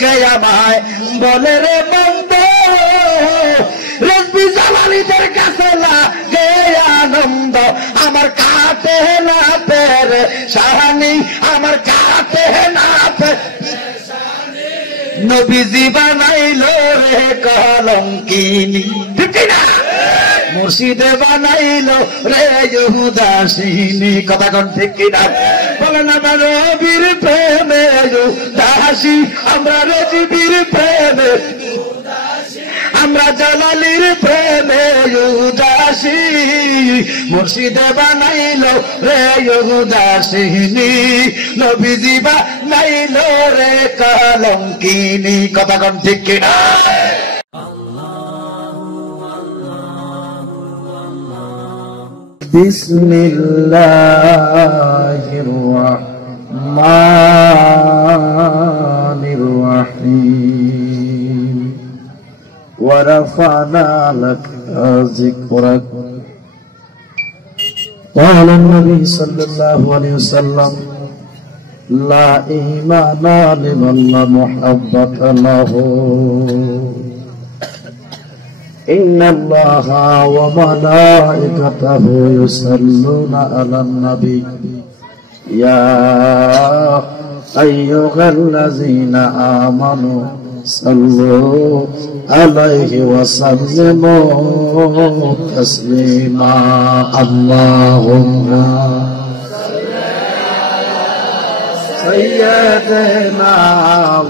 কে আমায় বলে রে বন্ধ রেজবি জালালিদের কাছে লাগে আনন্দ আমার কাটে না পেরেশানি আমার কাটে না নবীজি বানাইলো রে কলঙ্কিনী ঠিক না মুর্শিদে বানাইলো রে উদাসীনী কথা কোন ঠিক কিনা বলেন আমার নবীর প্রেমে উদাসী আমরা রেজবির প্রেমে আমরা জালালির প্রেমে উদাসী মুর্শিদে বানাইলো রে উদাসীনী নবীজি বানাইলো রে কলঙ্কিনী কথা কোন ঠিক কিনা বিসমিল্লাহির রাহমানির রাহিম ওয়া রাফা'না লাকা যিকরাক قال النبي صلى الله عليه وسلم لا إيمان لمن لا محبة له إن الله وملائكته يصلون على النبي يا أيها الذين آمنوا صلوا عليه وسلموا تسليما اللهم سيدنا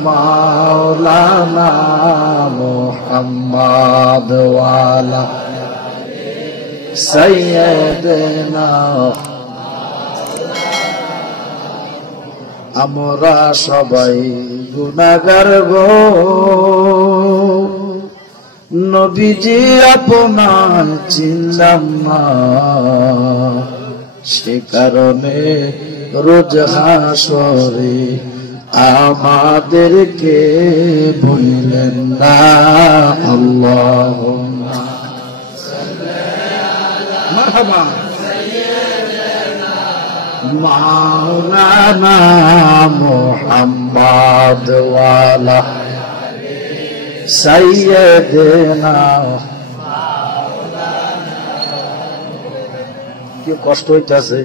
مولانا محمد وعلى سيدنا আমরা সবাই গুনাহগার গো নবীজি আপনার চিনলাম না সে কারণে রোজ হাসরে আমাদেরকে বললেন না আল্লাহুম্মা মারহাবা মাওলানা মুহাম্মদ ওয়ালা সাইয়্যিদিনা কি কষ্ট হইতাছে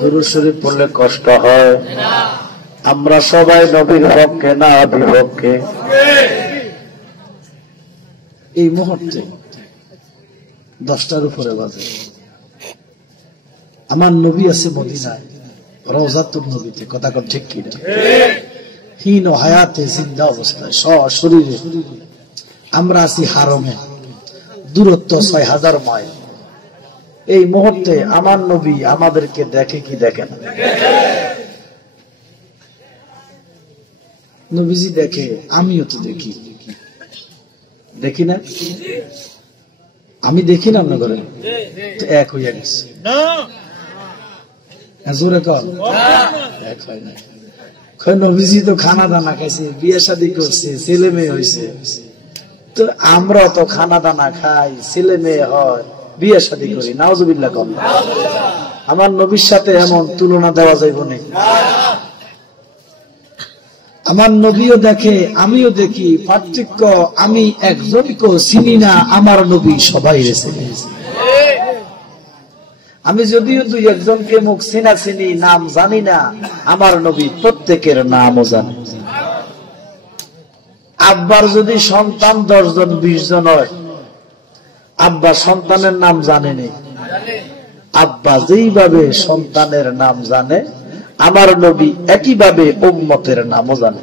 দুরূদ শরীফ পড়লে কষ্ট হয় আমরা সবাই নবীর পক্ষে না বিপক্ষে এই মুহূর্তে 10টার উপরে বাজে আমার নবী আছে মদিনায় রওজাতুন নবীতে কথা কোন ঠিক কি না হীন হায়াতে জিন্দা অবস্থায় সশরীরে আমরা আছি হারমে দূরত্ব 6000 মাইল এই মুহূর্তে আমার নবী আমাদেরকে দেখে কি দেখে না নবীজি দেখে আমিও তো দেখি দেখি না আমি দেখি না আপনার ঘরে এক হইয়া গেছে জোরে কর এক হয় না নবীজি তো খানা দানা খাইছে বিয়ে শাদী করছে ছেলে মেয়ে হয়েছে তো আমরা তো খানা দানা খাই ছেলে মেয়ে হয় বিয়ে শাদী করি নাউজুবিল্লাহ কম আমার নবীর সাথে এমন তুলনা দেওয়া যাইব না আমার নবীও দেখে আমিও দেখি পার্থক্য আমি একজনকে চিনি না আমার নবী সবাই চিনে আমি যদিও দুই একজনকে মুখ চিনা চিনি নাম জানি না আমার নবী প্রত্যেকের নামও জানে আব্বার যদি সন্তান 10 জন 20 জন হয় আব্বা সন্তানের নাম জানে না আব্বা যেইভাবে সন্তানের নাম জানে আমার নবী একইভাবে উম্মতের নামও জানে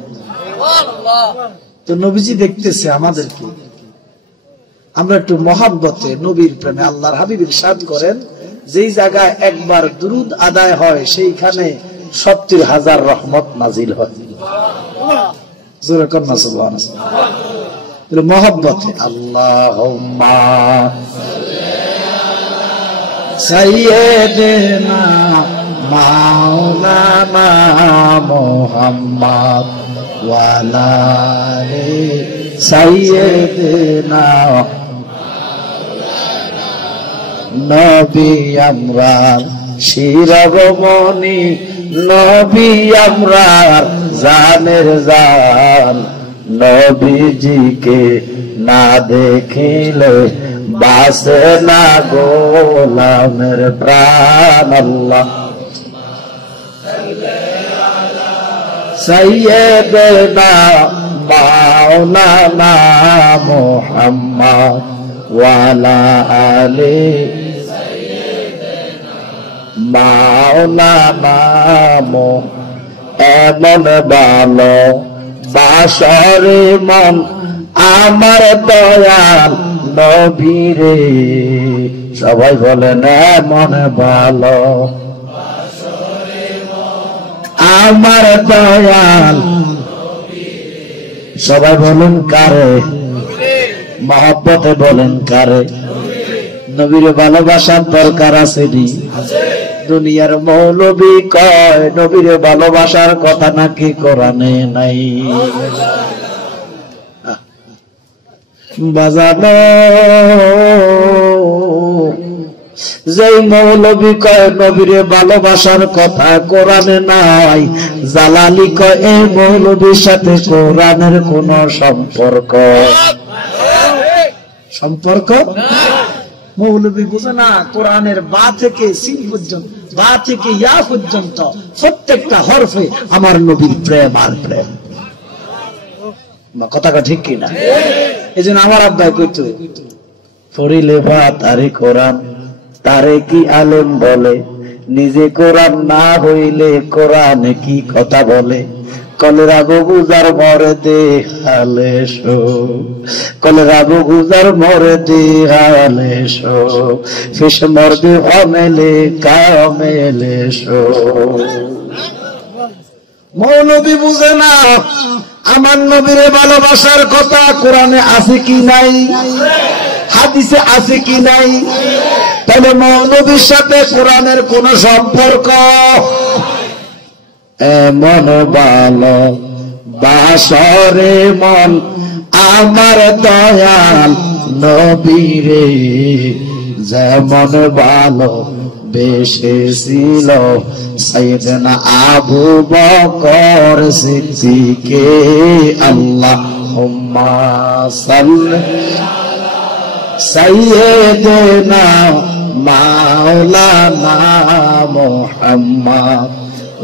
তো নবীজি দেখতেছে আমাদেরকে আমরা একটু মহব্বতে নবীর প্রেমে আল্লাহর হাবিব ইরশাদ করেন যেই জায়গায় একবার দুরূদ আদায় হয় সেইখানে 70,000 রহমত নাজিল হয় জোরে কর না সুবহানাল্লাহ মহব্বতে আল্লাহুম্মা সাইয়্যিদিনা মাওলানা মুহাম্মদ ওয়া আলা আলি সাইয়্যিদিনা নবী আমরা শিরোমণি নবী আমরা জানের জান নবীজিকে না দেখিলে বাসে না গোলামের প্রাণ। আল্লাহ সাইয়্যিদনা মাওলানা মুহাম্মদ ওয়া আলা আলি মাওলানা এমন ভালো বাসরে মন আমার দয়াল নবীরে। সবাই বলেন এমন ভালো আমার দয়াল। সবাই বলেন কারে? মহব্বতে বলেন কারে? নবীরে ভালোবাসার দরকার আছে নি? দুনিয়ার মৌলবী কয় নবীরে ভালোবাসার কথা নাকি কোরআনে নাই। বাজানো যেই মৌলবী কয় নবীরে ভালোবাসার কথা কোরআনে নাই, জালালি কয় এই মৌলবীর সাথে কোরআনের কোন সম্পর্ক মৌলবী বুঝে না। কোরআনের বা থেকে সিন পর্যন্ত, বা থেকে ইয়া পর্যন্ত প্রত্যেকটা হরফে আমার নবীর প্রেম আর প্রেম। কথাটা ঠিক কিনা? এই জন্য আমার আব্বাই কইতো পড়িলে বা তারে কোরআন তারে কি আলেম বলে, নিজে কোরআন না হইলে কোরআনে কি কথা বলে। কলেরা বুঝার মরে দে হালে শো, কলেরা বুঝার মরে দে হালে শো, ফিস মরদে হমেলে কামেলে শো। মৌলবী বুঝে না আমার নবীরে ভালোবাসার কথা কোরআনে আছে কি নাই, হাদিসে আছে কি নাই। তাহলে মৌলবীর সাথে কোরআনের কোন সম্পর্ক? এমন ভালো বাসরে মন আমার দয়াল নবীরে, যেমন ভালো বেসেছিল সাইয়েদনা আবু বকর সিদ্দিকে। আল্লাহুম্মা সাল্লি সাইয়েদনা মাওলানা মুহাম্মদ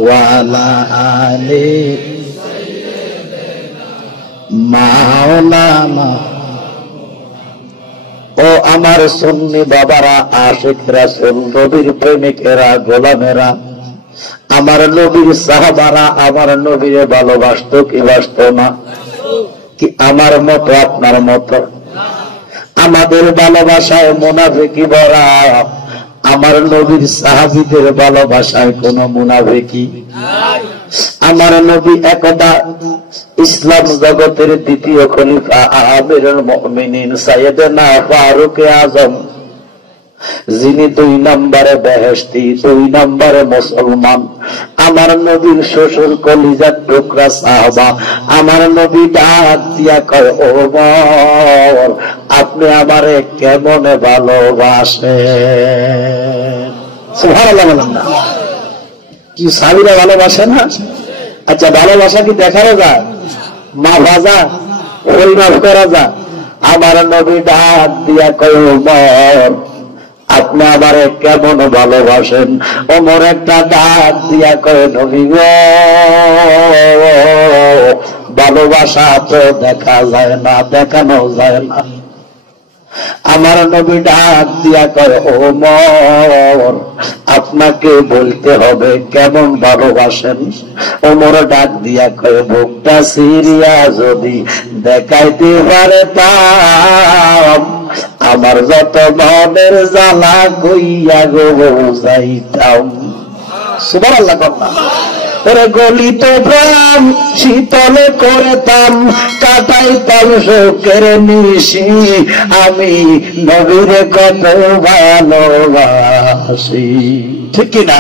ওয়া আলা আলি মাওলানা। ও আমার সুন্নি বাবারা, আশিক রাসূল, নবীর প্রেমিকেরা, গোলামেরা, আমার নবীর সাহাবারা আমার নবীরে ভালোবাসতো কি বাসতো না? কি আমার মতো আপনার মতো? আমাদের ভালোবাসায় মুনাফিকি ভরা, আমার নবীর সাহাবীদের ভালোবাসায় কোন মুনাফিকি? আমার নবী একদা ইসলাম জগতের দ্বিতীয় খলিফা আমিরুল মুমিনিন সাইয়েদনা ফারুক আজম, যিনি 2 নম্বরে বেহেশতি, 2 নম্বরে মুসলমান, আমার নবীর শ্বশুর কলিজার টুকরা সাহাবা, আমার নবী ডাক দিয়া কয় ওমর আপনি আমারে কেমন ভালোবাসেন? সুবহানাল্লাহ বলেন না? কি সাহাবীরা ভালোবাসে না? আচ্ছা ভালোবাসা কি দেখানো যায়? মাফা যায়? পরিমাপ করা যায়? আমার নবী ডাক দিয়া কয় ওমর আপনি আমারে কেমন ভালোবাসেন? ওমর একটা ডাক দিয়া কয় নবী গো, ভালোবাসা তো দেখা যায় না, দেখানো যায় না। আমার নবী ডাক দিয়া কয় ওমর আপনাকে বলতে হবে কেমন ভালোবাসেন। ওমর ডাক দিয়া কয় বুকটা সিরিয়া যদি দেখাইতে পারতাম, আমার যত মনের জ্বালা কইয়া গো যাইতাম। সুবহানাল্লাহ কথা। ওরে গলিত প্রাণ শীতলে করতাম, কাটাইতাম শোকের নিশি, আমি নবীরে কত ভালোবাসি। ঠিক কিনা?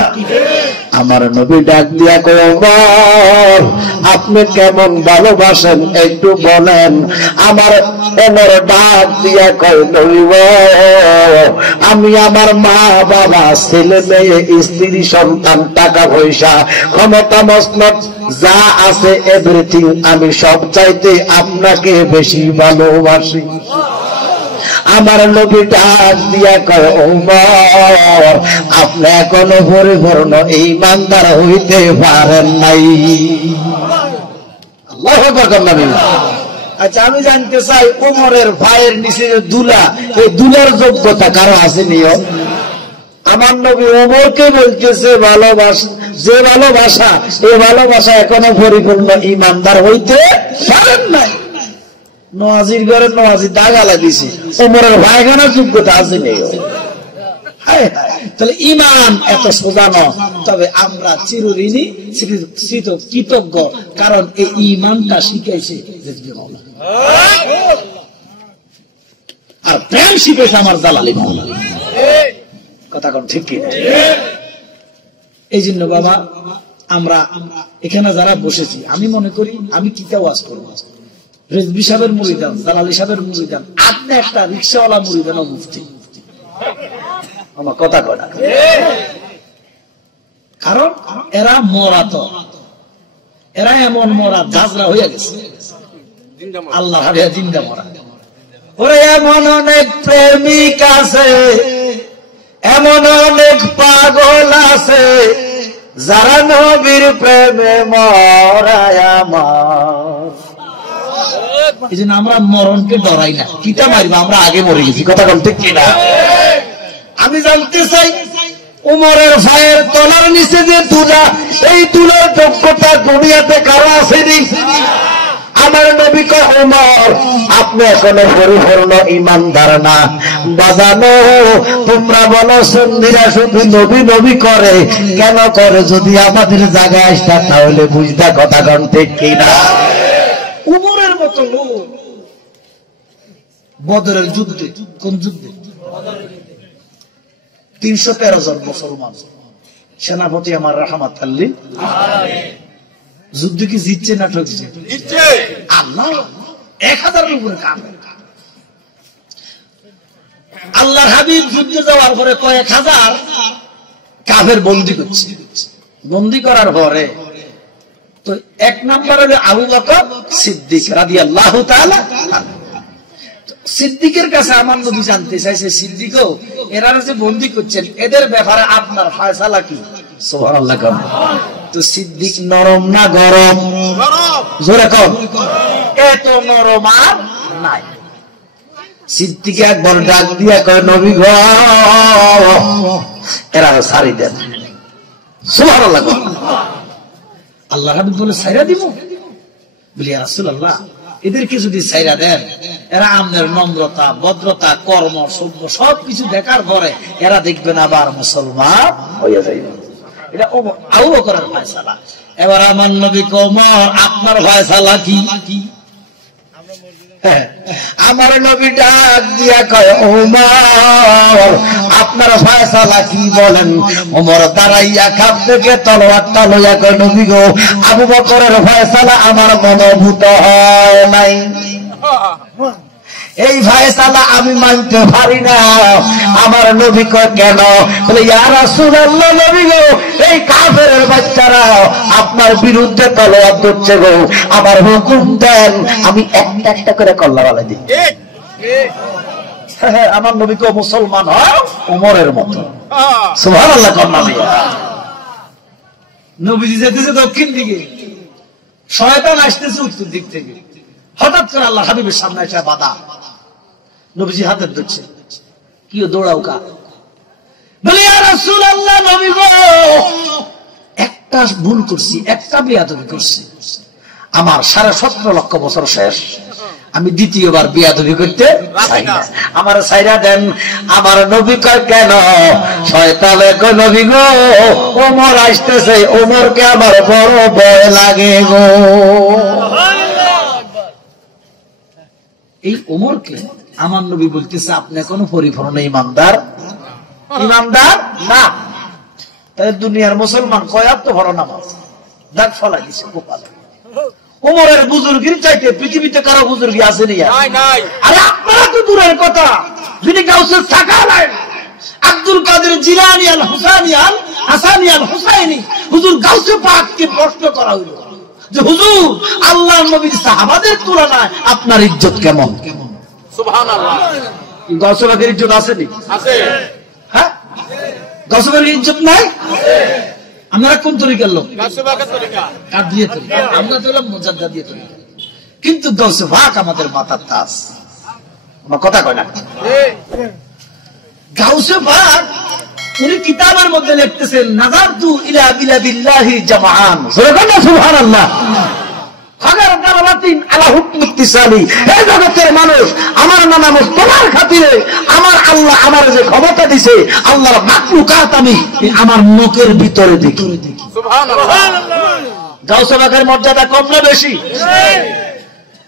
আমার নবী ডাক দিয়া কয় ওমর আপনি কেমন ভালোবাসেন একটু বলেন। আমার ওমর ডাক দিয়া কয় নবী গো আমি আমার মা বাবা ছেলে মেয়ে স্ত্রী সন্তান টাকা পয়সা ক্ষমতা মসনদ যা আছে এভরিথিং আমি সব চাইতে আপনাকে বেশি ভালোবাসি। আমার নবী ডাক দিয়া কয় ওমর আপনি এখনো পরিপূর্ণ ঈমানদার হইতে পারেন নাই। আল্লাহু আকবার। আচ্ছা আমি জানতে চাই ওমরের ভাইয়ের নিচে যে দুলা, এই দুলার যোগ্যতা কারো আসেনি? আমার নবী ওমরকে বলতেছে ভালোবাসা, যে ভালোবাসা এই ভালোবাসা এখনো পরিপূর্ণ ঈমানদার হইতে পারেন নাই। নওয়াজির ঘরে নওয়াজি দাগা লাগিয়েছে, ওমরের ভাইখানার যোগ্যতা আসেনি। তাহলে ঈমান এত সোজা নয়, তবে আমরা চিরঋণী কৃতজ্ঞ, কারণ এই ঈমানটা শিখাইছে আর প্রেম শিখেছে আমার জালালি মাওলা। কথা কোন ঠিক কি? এই জন্য বাবা আমরা এখানে যারা বসেছি, আমি মনে করি আমি কিতা ওয়াজ করবো, রেজবি সাহেবের মুরিদান, জালালি সাহেবের মুরিদান, আপনি একটা রিক্সাওয়ালা মুরিদান ও মুফতি। আমার কথা কয়, কারণ এরা মরা, তো এরা এমন মরা ঝাঁঝরা হইয়া গেছে, আল্লাহ হারিয়া জিন্দা মরা। ওরে এমন অনেক প্রেমিক আছে, এমন অনেক পাগল আছে, যারা নবীর প্রেমে মরায় আমার। এই জন্য আমরা মরণকে ডরাই না, কিতা মারিবা, আমরা আগে মরে গেছি। কথা বলতে কিনা? আমি জানতে চাই উমরের ভাইয়ের তলার নিচে যে তুলা, এই তুলার যোগ্যতা দুনিয়াতে কারো আসেনি? আমার নবী কয় ওমর আপনি এখনো পরিপূর্ণ ঈমানদার না। বাজানো তোমরা বলো সন্ধিরা শুধু নবী নবী করে, কেন করে? যদি আমাদের জায়গায় আসতা তাহলে বুঝতা। কথা কোন ঠিক কিনা? উমরের মতো লোক বদরের যুদ্ধে, কোন যুদ্ধে? 313 জন মুসলমান, সেনাপতি আমার রাহমাত আল্লিল যুদ্ধ কি জিতছে না ঠকছে? আল্লাহ 1000-এর উপরে কাফের। আল্লাহর হাবিব যুদ্ধে যাওয়ার পরে কয়েক হাজার কাফের বন্দী করছে। বন্দী করার পরে তো এক নম্বর হলো আবু বকর সিদ্দিক রাদিয়াল্লাহু তাআলা। সিদ্দিকের কাছে আমার নবী জানতে চাইছে, সিদ্দিকও এরা যে বন্দী করছেন এদের ব্যাপারে আপনার ফয়সালা কি? সুবহানাল্লাহ। তো সিদ্দিক নরম না গরম? জোরে কম। এত নরম আর নাই। সিদ্দিক একবার ডাক দিয়া কয় নবী গো এরা সারি দেন। সুবহানাল্লাহ। আল্লাহ হাবিব বলে সাইরা দিব? বলি ইয়া রাসূলুল্লাহ এদেরকে যদি সাইরা দেন, এরা আমাদের নম্রতা ভদ্রতা কর্ম সভ্য সবকিছু দেখার পরে এরা দেখবেন আবার মুসলমান হয়ে যাইবে। এটা আবু বকরের ফয়সালা। এবার আমার নবী ওমর আপনার ফয়সালা কি? আমার নবী ডাক দিয়া কয় ওমর আপনার ফয়সালা কি বলেন? ওমর দাঁড়াইয়া খাপ থেকে তলোয়ারটা লইয়া কয় নবী গো আবু বকরের ফয়সালা আমার মনোভূত হয় নাই। এই ফয়সালা আমি মানতে পারি না। আমার নবী কয় কেন? বলে ইয়া রাসূলুল্লাহ নবী গো এই কাফেরের বাচ্চারা আপনার বিরুদ্ধে তলোয়ার ধরছে গো, আমার হুকুম দেন আমি একটা একটা করে কল্লা বালাই দিই। আমার নবী কয় মুসলমান হয় ওমরের মতো। সুবহানাল্লাহ। নবীজি যেতেছে দক্ষিণ দিকে, শয়তান আসতেছে উত্তর দিক থেকে। হঠাৎ করে আল্লাহ হাবিবের সামনে এসে বাধা। নবীজি হাতে ধরছে, কি দৌড়াও কা? বলে ইয়া রাসূলুল্লাহ নবী গো একটা ভুল করছি, একটা বেয়াদবি করছি, আমার 17.5 লক্ষ বছর শেষ, আমি দ্বিতীয়বার বেয়াদবি করতে চাই না, আমার ছাইরা দেন। আমার নবী কয় কেন? শয়তানে কয় নবী গো ওমর আসতেছে, ওমরকে আমার বড় ভয় লাগে গো। এই ওমরকে আমার নবী বলতেছে আপনি কোনো পরিপূর্ণ ইমানদার না। তাই দুনিয়ার মুসলমান কয়াত তো বড় নামাজ দাগ ফলাই দিছে গোপাল। উমরের বুজুর্গির চাইতে পৃথিবীতে কারো বুজুর্গি আছে নি? আরে আপনারা তো দূরের কথা, যিনি গাউসুল সাকালাইন আব্দুল কাদের জিলানী আল হুসাইনি আল হাসানি আল হুসাইনি হুজুর গাউসে পাককে প্রশ্ন করা হইল যে হুজুর আল্লাহর নবীর সাহাবাদের তুলনায় আপনার ইজ্জত কেমন? সুবহানাল্লাহ। গাউসে পাকের ইজ্জত আছে নি? আছে। হ্যাঁ, গাউসে পাকের ইজ্জত নাই? আছে। আমরা কোন তরিকার লোক? গাউসে পাকের তরিকা। কার দিয়ে তরিকা? আমরা তো হলাম মুজাদ্দিদ দিয়ে তরিকা। কিন্তু গাউসে পাক আমাদের মাথার তাজ। আমার কথা কয় না? গাউসে পাক উনি কিতাবের মধ্যে লিখতেছেন নাযারতু ইলা বিলাদিল্লাহি জামাআন। সুবহানাল্লাহ। হাজার দারালাতিন আলা হুকমি ইত্তিসালি। হে জগতের মানুষ, আমার নামাজ তোমার খাতিরে আমার আল্লাহ আমার যে ক্ষমতা দিয়েছে, আল্লাহর মাখলুকাত আমি আমার মুখের ভিতরে দেখি। সুবহানাল্লাহ। গাউসে পাকের মর্যাদা কম না বেশি?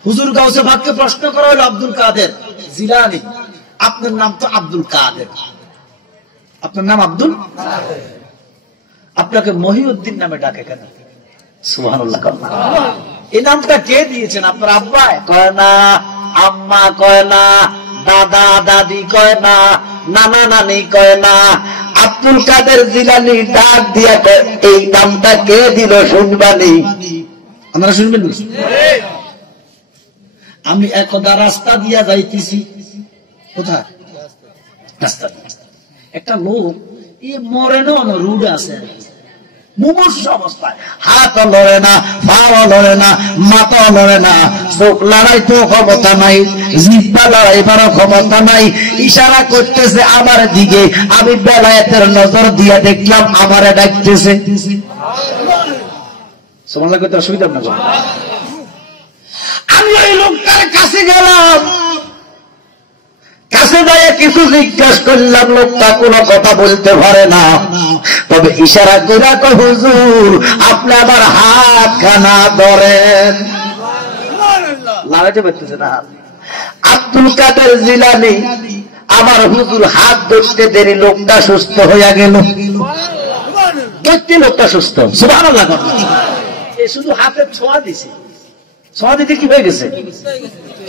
হুজুর গাউসে পাককে প্রশ্ন করা হলো আব্দুল কাদের জিলানী, আপনার নাম তো আব্দুল কাদের, আপনার নাম আব্দুল, আপনাকে মহিউদ্দিন নামে ডাকে কেন? সুবহানাল্লাহ। এই নামটা কে দিয়েছেন? আপনার আব্বা কয় না, আম্মা কয় না, দাদা দাদি কয় না, নানা নানি কয় না, আব্দুল কাদের জিলানী ডাক দিয়া কয় এই নামটা কে দিল শুনবানি? আপনারা শুনবেন? আমি একদা রাস্তা দিয়া যাইতেছি, কোথায় রাস্তা, একটা লোক মরে না রুড আছে, মুমূর্ষ অবস্থায়, হাত লড়ে না, পাও লড়ে না, মাথা লড়ে না, চোখ লড়াইতেও ক্ষমতা নাই, জিহ্বা লড়াইবারও ক্ষমতা নাই, ইশারা করতেছে আমার দিকে। আমি বেলায়েতের নজর দিয়ে দেখলাম আমারে ডাকতেছে। সুবহানাল্লাহ কইতে অসুবিধা না? আমি ওই লোকটার কাছে গেলাম, কাছে যায় কিছু জিজ্ঞাসা করলাম, লোকটা কোনো কথা বলতে পারে না, তবে ইশারা করে কয় হুজুর আপনি আমার হাত খানা ধরেন। লাগাইতে পারতেছে না। আব্দুল কাদের জিলানী আমার হুজুর হাত ধরতে দেরি, লোকটা সুস্থ হইয়া গেল। লোকটা সুস্থ। সুবহানাল্লাহ। শুধু হাতে ছোঁয়া দিছে, ছোঁয়া দিতে কি হয়ে গেছে?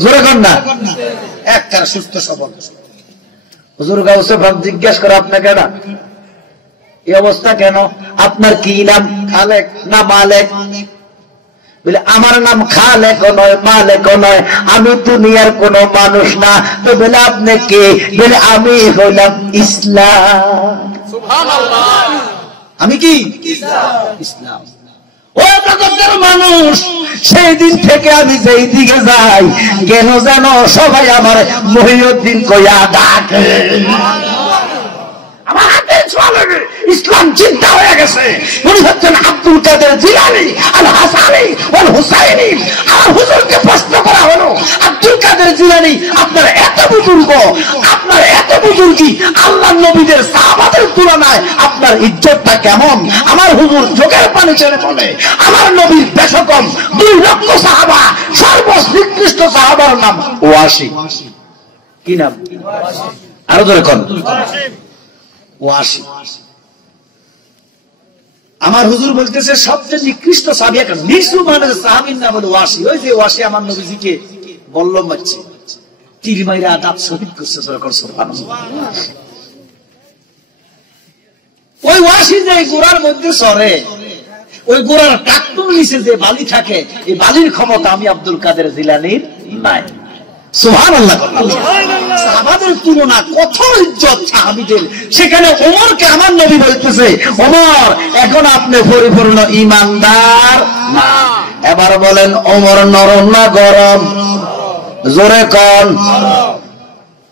জোরে কর না, একটা সুস্থ সবল। হুজুর গাউসে পাক জিজ্ঞাসা করে আপনি কেন এই অবস্থা, কেন আপনার কি নাম? খালেক না মালেক? বলে আমার নাম খালেক নয় মালেক নয়, আমি দুনিয়ার কোন মানুষ না। তো বলে আপনি কে? বলে আমি হইলাম ইসলাম। সুবহানাল্লাহ। আমি কি? ইসলাম। ও জগতের মানুষ, সেই দিন থেকে আমি যেই দিকে যাই কেন যেন সবাই আমার মহিউদ্দিন কইয়া ডাকে। আমার হাতে ছোঁয়া লাগে, ইসলাম চিন্তা হয়ে গেছে। উনি হচ্ছেন আব্দুল কাদের জিলানী আল হাসানি আল হুসাইনি। আমার হুজুরকে প্রশ্ন করা হলো আব্দুল কাদের জিলানী আপনার এত বুজুর্গ, আপনার এত বুজুর্গি, আল্লাহর নবীদের সাহাবাদের তুলনায় আপনার ইজ্জতটা কেমন? আমার হুজুর চোখের পানি ছেড়ে বলে আমার নবীর বেশকম 2 লক্ষ সাহাবা, সর্বশ্রেষ্ঠ সাহাবার নাম ওয়াসি। কি নাম? আরো ধরে কোন? ওয়াসি। আমার হুজুর বলতেছে সবচেয়ে নিকৃষ্ট সাহাবী, একটা নিচু মানের সাহাবীর নাম হলো ওয়াসি। ওই যে ওয়াসি আমার নবীজিকে বলল মারছে, তীর মাইরা দাঁত শহীদ করছে। সুবহানাল্লাহ। ওই ওয়াসি যে গোড়ার মধ্যে সরে, ওই গোড়ার টাকটুর নিচে যে বালি থাকে, এই বালির ক্ষমতা আমি আব্দুল কাদের জিলানীর নাই। সুবহানাল্লাহ। সাহাবাদের তুলনা কত ইজ্জত সাহাবীদের, সেখানে ওমরকে আমার নবী বলতেছে ওমর এখন আপনি পরিপূর্ণ ঈমানদার না। এবার বলেন ওমর নরম না গরম? জোরে কোন?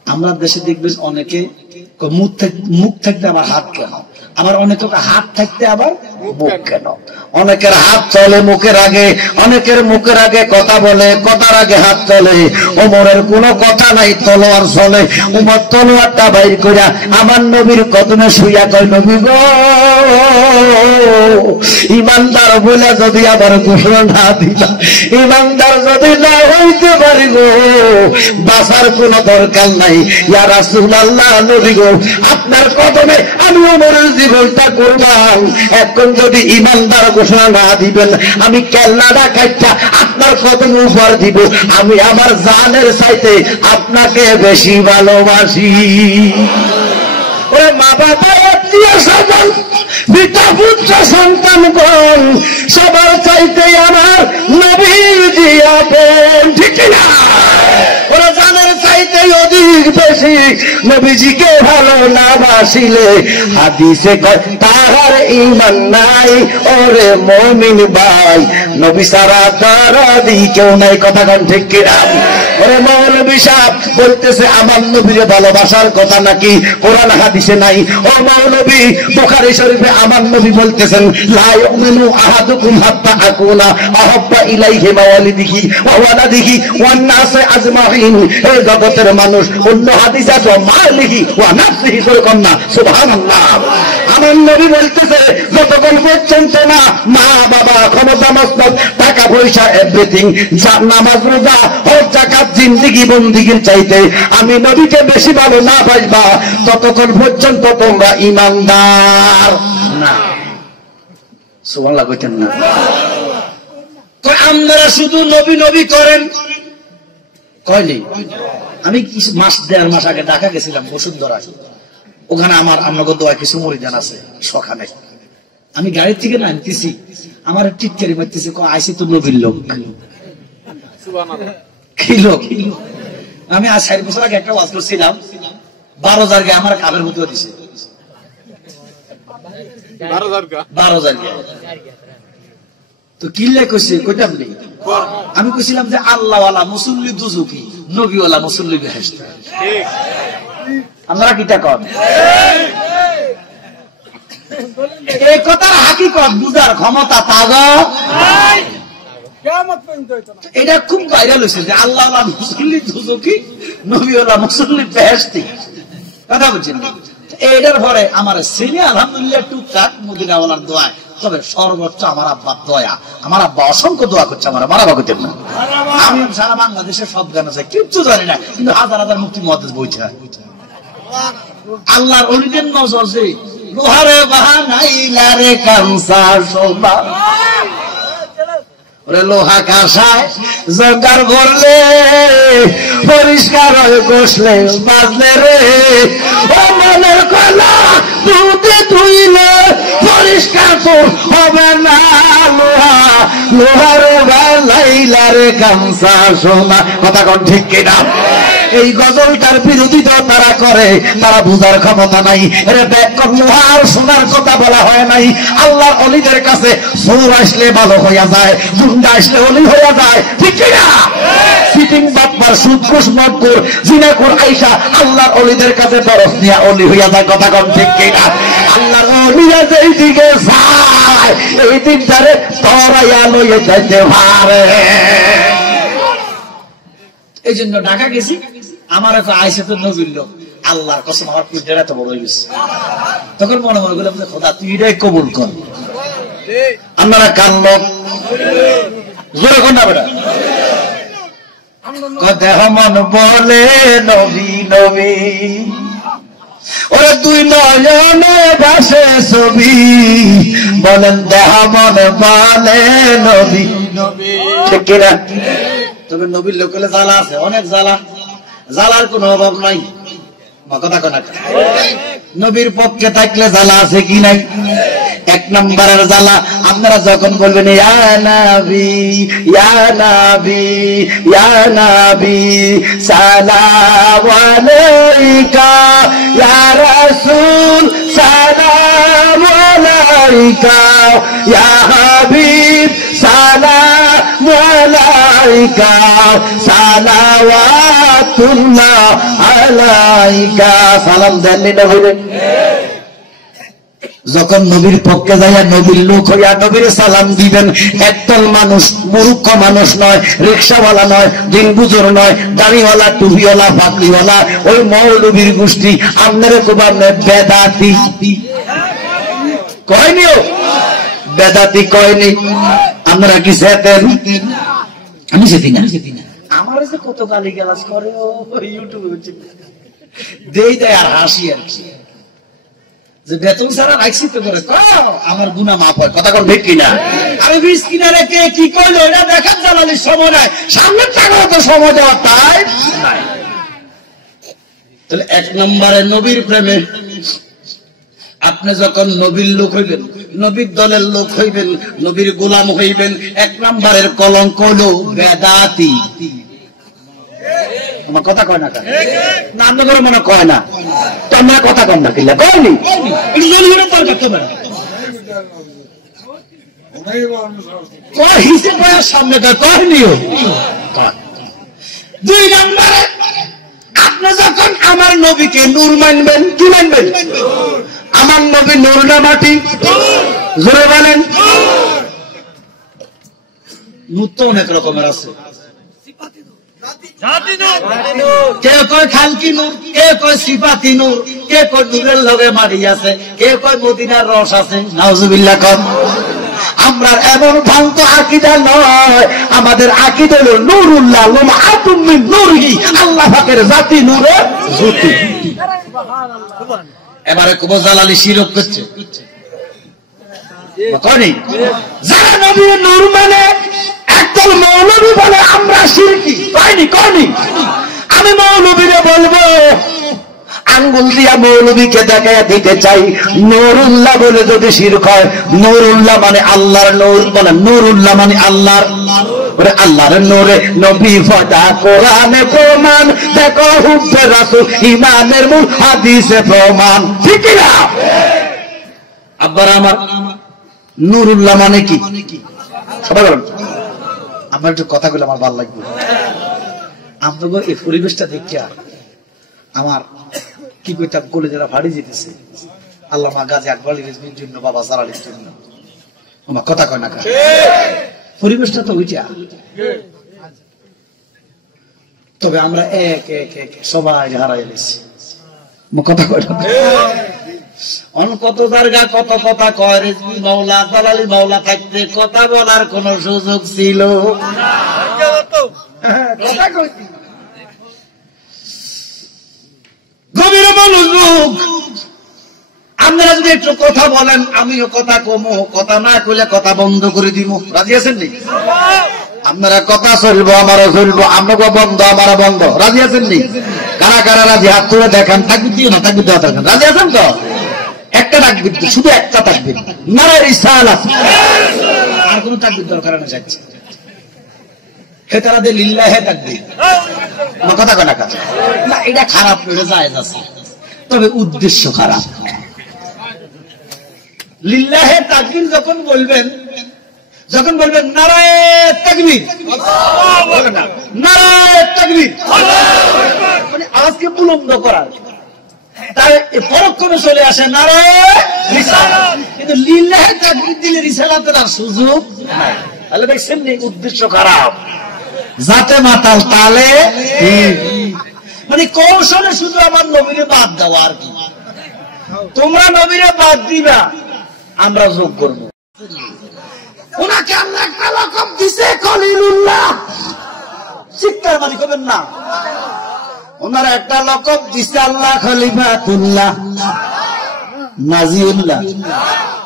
আমরা দেশে দেখবেন অনেকে মুখ থাকতে আবার হাত কেন, আবার অনেকে হাত থাকতে আবার মুখ কেন? অনেকের হাত চলে মুখের আগে, অনেকের মুখের আগে কথা বলে, কথার আগে হাত চলে। ওমরের কোনো কথা নাই, তলোয়ার চলে। ওমর তলোয়ারটা বাইর কইরা আমার নবীর কদমে শুইয়া কয়, নবী গো, ইমানদার বলে যদি আবার ঘোষণা না দিতা, ইমানদার যদি না হইতে পারি গো, বাঁচার কোনো দরকার নাই। ইয়া রাসূলুল্লাহ, নবী গো, আপনার কদমে আমি ওমরের জীবনটা কুরবান। এখন যদি ইমানদার ঘোষণা না দিবেন, আমি কেল্লাটা কাটটা আপনার কদমে উপহার দিব। আমি আমার জানের চাইতে আপনাকে বেশি ভালোবাসি। ওরে মা বাবা, আত্মীয় স্বজন, পিতা পুত্র সন্তানগণ, সবার চাইতে আমার নবীজি আপন, ঠিক না? ওরা জানের চাইতে অধিক বেশি নবীজিকে ভালো না বাসিলে হাদিসে কয় তাহার ঈমান নাই। ওরে মুমিন ভাই, নবী সারা দরদি কেউ নাই, কথা কোন ঠিক কিনা? ওরে মৌলভী সাহেব বলতেছে আমার নবীরে ভালোবাসার কথা নাকি কোরআন হাদিসে নাই? ও মৌলভী, বুখারী শরীফে আমার নবী বলতেছেন, লা ইউমিনু আহাদুকুম হাত্তা আকুনা আহাব্বা ইলাইহি মাওয়ালিদিহি ওয়া ওয়ালাদিহি ওয়ান নাস আজমাইন। এই জগতের মানুষ, অন্য হাদিস আছে মালিহি ওয়া নাফসিহি, সুবহান না, সুবহানাল্লাহ। আমার নবী বলতেছে যতক্ষণ পর্যন্ত না মা বাবা, ক্ষমতা, মস্তক, টাকা পয়সা, এভরিথিং, নামাজ, রোজা, হজ, যাকাত, জিন্দেগি বন্দিগির চাইতে আমি নবীকে বেশি ভালো না বাসবা, ততক্ষণ পর্যন্ত তোমরা ঈমানদার না। সুবহানাল্লাহ কইতেন না? আপনারা শুধু নবী নবী করেন কয়নি? আমি মাস 1.5 মাস আগে ঢাকা গেছিলাম, বসুন্ধরা। ওখানে আমার আপনাকে দোয়া কিছু মরিদান আছে সখানে। আমি গাড়ি থেকে নামতেছি, আমার টিটকারি মারতেছে, আইসি তো নবীর লোক। কি লোক? আমি আজ 4 বছর আগে একটা ওয়াজ করছিলাম, 12,000 গে আমার কাবের মতো দিছে। 12,000 গে তো কিল্লে কইছে, কইতাম নেই। আমি কইছিলাম যে আল্লাহওয়ালা মুসল্লি দুজুকি, নবীওয়ালা মুসল্লি বেহেশত। আপনারা কিটা কন? এই কথার হাকিকত বুঝার ক্ষমতা তাগো নাই। এটা খুব ভাইরাল হয়েছে যে আল্লাহওয়ালা মুসল্লি দুজুকি, নবীওয়ালা মুসল্লি বেহেশতি। কথা বুঝছেন? এটার পরে আমার ছেলে আলহামদুলিল্লাহ টুকটাক মদিনাওয়ালার দোয়ায়, তবে সর্বোচ্চ আমার আব্বার দয়া। আমার আব্বা অসংখ্য দোয়া করছে আমার, মারাবা করতেন না। আমি সারা বাংলাদেশের সব গান আছে, কিচ্ছু জানি না, কিন্তু হাজার হাজার মুক্তি মহাদেশ বইছে। আল্লাহর অলিদের নজর যে লোহারে বাহানাইলা রে কামসা শোভা, ওরে লোহা কাঁসায় জগার ভরলে পরিষ্কার হয়ে বসলে বাজলে রে, ও মনের কলা দুধে ধুইলে পরিষ্কার তো হবে না লোহা, লোহারে বানাইলা রে কামসা সোনা। কথা কোন ঠিক কিনা? এই গজলটার বিরোধিতা তারা করে, তারা বুঝার ক্ষমতা নাই। এরে ব্যাকরণ লোহার সোনার কথা বলা হয় নাই। আল্লাহর অলিদের কাছে সুর আসলে ভালো হইয়া যায়, গুন্ডা আসলে অলি হইয়া যায়, ঠিক কিনা? সিটিং বাটপার, সুদকুশ, মদকুর, জিনাকুর আইসা আল্লাহর অলিদের কাছে বরফ নিয়ে অলি হইয়া যায়। কথা কম ঠিক কিনা? আল্লাহর অলিরা যেই দিকে যায় এই দিকটারে তরাইয়া লইয়া যাইতে পারে। এই জন্য ঢাকা গেছি, আমার একটা আইসে তো নবীর লোক, আল্লাহর কসম আমার পিঠটা এত বড় হয়ে গেছে। তখন মনে মনে করলাম যে খোদা তুই এটাই কবুল কর। আপনারা কানল জোরে কোন না বেটা? দেহ মন বলে নবী নবী, ওরে দুই নয়নে ভাসে ছবি, বলেন দেহ মন বলে নবী নবী, ঠিক কিনা? তবে নবীর লোক হলে জ্বালা আছে, অনেক জ্বালা, জ্বালার কোন অভাব নাই। কথা কোন? নবীর পক্ষে থাকলে জ্বালা আছে কি নাই? 1 নম্বরের জ্বালা, আপনারা যখন বলবেন ইয়া নবী ইয়া নবী ইয়া নবী সালাম আলাইকা, ইয়া রাসূল সালাম আলাইকা, ইয়া হাবিব সালাম আলাইকা, সালাওয়াতুল্লাহ আলাইকা। সালাম দেননি নবীরে? যখন নবীর পক্ষে যাইয়া নবীর লোক হইয়া নবীর সালাম দিবেন, একদল মানুষ, মূর্খ মানুষ নয়, রিক্সাওয়ালা নয়, দিন বুজুর নয়, দাড়িওয়ালা, টুপিওয়ালা, পাগড়িওয়ালা, ওই মৌলবীর গোষ্ঠী আপনারা কোবামে বেদাতি কয়নি, বেদাতি কয়নি। আপনারা কি সেতেন? আমি সেতি না। আমার যে কত গালি গালাজ করে ও ইউটিউবে দেই দেয় আর হাসি আর কি, যে বেতন ছাড়া রাখছি তো করে আমার গুনাহ মাফ হয়। কথা কোন ঠিক কিনা? আমি বিষ কিনা রেখে কি করলো এটা দেখার জ্বালালির সময় নাই, সামনের টাকা তো সময় দেওয়ার তাই নাই। তাহলে এক নম্বরে নবীর প্রেমে আপনি যখন নবীর লোক হইবেন, নবীর দলের লোক হইবেন, নবীর গোলাম হইবেন, এক নম্বরের কলঙ্ক হলো বেদাতি। আমার কথা কয় না কেন? না আপনি করে মনে কয় না তো আমরা কথা কম না কিনলে কয়নি সামনে কয়নিও। দুই নম্বরে আপনি যখন আমার নবীকে নূর মানবেন, কি মানবেন? আমার নবী নূর না মাটি? জোরে বলেন। নূর তো অনেক রকমের আছে, কে কয় খালকি নূর, কে কয় সিফাতি নূর, কে কয় নূরের লগে মারি আছে, কে কয় মদিনার রস আছে। নাউজুবিল্লাহ কর। আমরা এমন ভ্রান্ত আকীদা নয়, আমাদের আকীদা হলো নূরুল্লাহ লুমআতুম মিন নূরিহি, আল্লাহ পাকের জাতি নূরে জ্যোতি। এবারে কবো জালালি শিরক করছে কয়নি? যারা নবীর নূর মানে একদল মৌলবী বলে আমরা শিরকি, কয়নি? কয়নি? আমি মৌলবীরে বলবো, আঙ্গুল দিয়া মৌলবীকে দেখাইয়া দিতে চাই, নূরুল্লাহ বলে যদি শিরক হয়, নূরুল্লাহ মানে আল্লাহর নূর, বলে নূরুল্লাহ মানে আল্লাহর, আল্লাহর নূরে নবী ফটা, কোরআনে প্রমাণ, দেখো হুব্বে রাসূল ঈমানের মূল, হাদিসে প্রমাণ। ঠিক না? আব্বার আমার নূরুল্লাহ মানে কি? সবাই বলেন। আমার একটু কথাগুলো আমার ভালো লাগবে। আপনাকে এই পরিবেশটা দেখিয়া আমার কি কইতাম কলেজেরা ফাড়ি যেতেছে। আল্লামা গাজী আকবর রিজভির জন্য, বাবা জালালির জন্য। আমার কথা কয় না কেন? পরিবেশটা তো ওইটা। তবে আমরা এক এক এক সবাই হারাই গেছি। কথা কয় না? কত জায়গা কত কথা কয়, রিজভী মাওলা, জালালি মাওলা থাকতে কথা বলার কোন সুযোগ ছিল না। গভীর মনোযোগ। আপনারা যদি একটু কথা বলেন আমিও কথা কমো, কথা না কইলে কথা বন্ধ করে দিব। রাজি আছেন নি? আপনারা কথা চলবো, আমারও চলবো, আপনাকে বন্ধ, আমারও বন্ধ। রাজি আছেন নি? কারা কারা রাজি হাত তুলে দেখান। তাকবীর দিও না, তাকবীর দেওয়া দরকার। রাজি আছেন তো? একটা তাকবীর, শুধু একটা তাকবীর, নারে রিসালাত। আর কোন তাকবীর দরকার না যাচ্ছে। হেতারা দে লিল্লাহে তাকবীর। কথা কয় না কাজ না, এটা খারাপ করে জায়েজ আছে, তবে উদ্দেশ্য খারাপ। লিল্লাহে তাকবীর যখন বলবেন, যখন বলবেন নারায়ে তাকবীর, নারায়ে তাকবীর, মানে আওয়াজকে বুলন্দ করার, তাই পরক্ষণে চলে আসে নারায়ে রিসালাত। কিন্তু লিল্লাহে তাকবীর দিলে রিসালাতের আর সুযোগ নাই। তাহলে দেখছেন নি, উদ্দেশ্য খারাপ। যাতে মাতাল তালে, মানে কৌশলে শুধু আমার নবীরে বাদ দেওয়া আর কি। তোমরা নবীরে বাদ দিবা, আমরা যোগ করবো। ওনাকে আল্লাহ একটা লকব দিছে খলিলুল্লাহ, শিক্ষার মানে করবেন না। ওনার একটা লকব দিছে আল্লাহ খলিফাতুল্লাহ, নাজিউল্লাহ।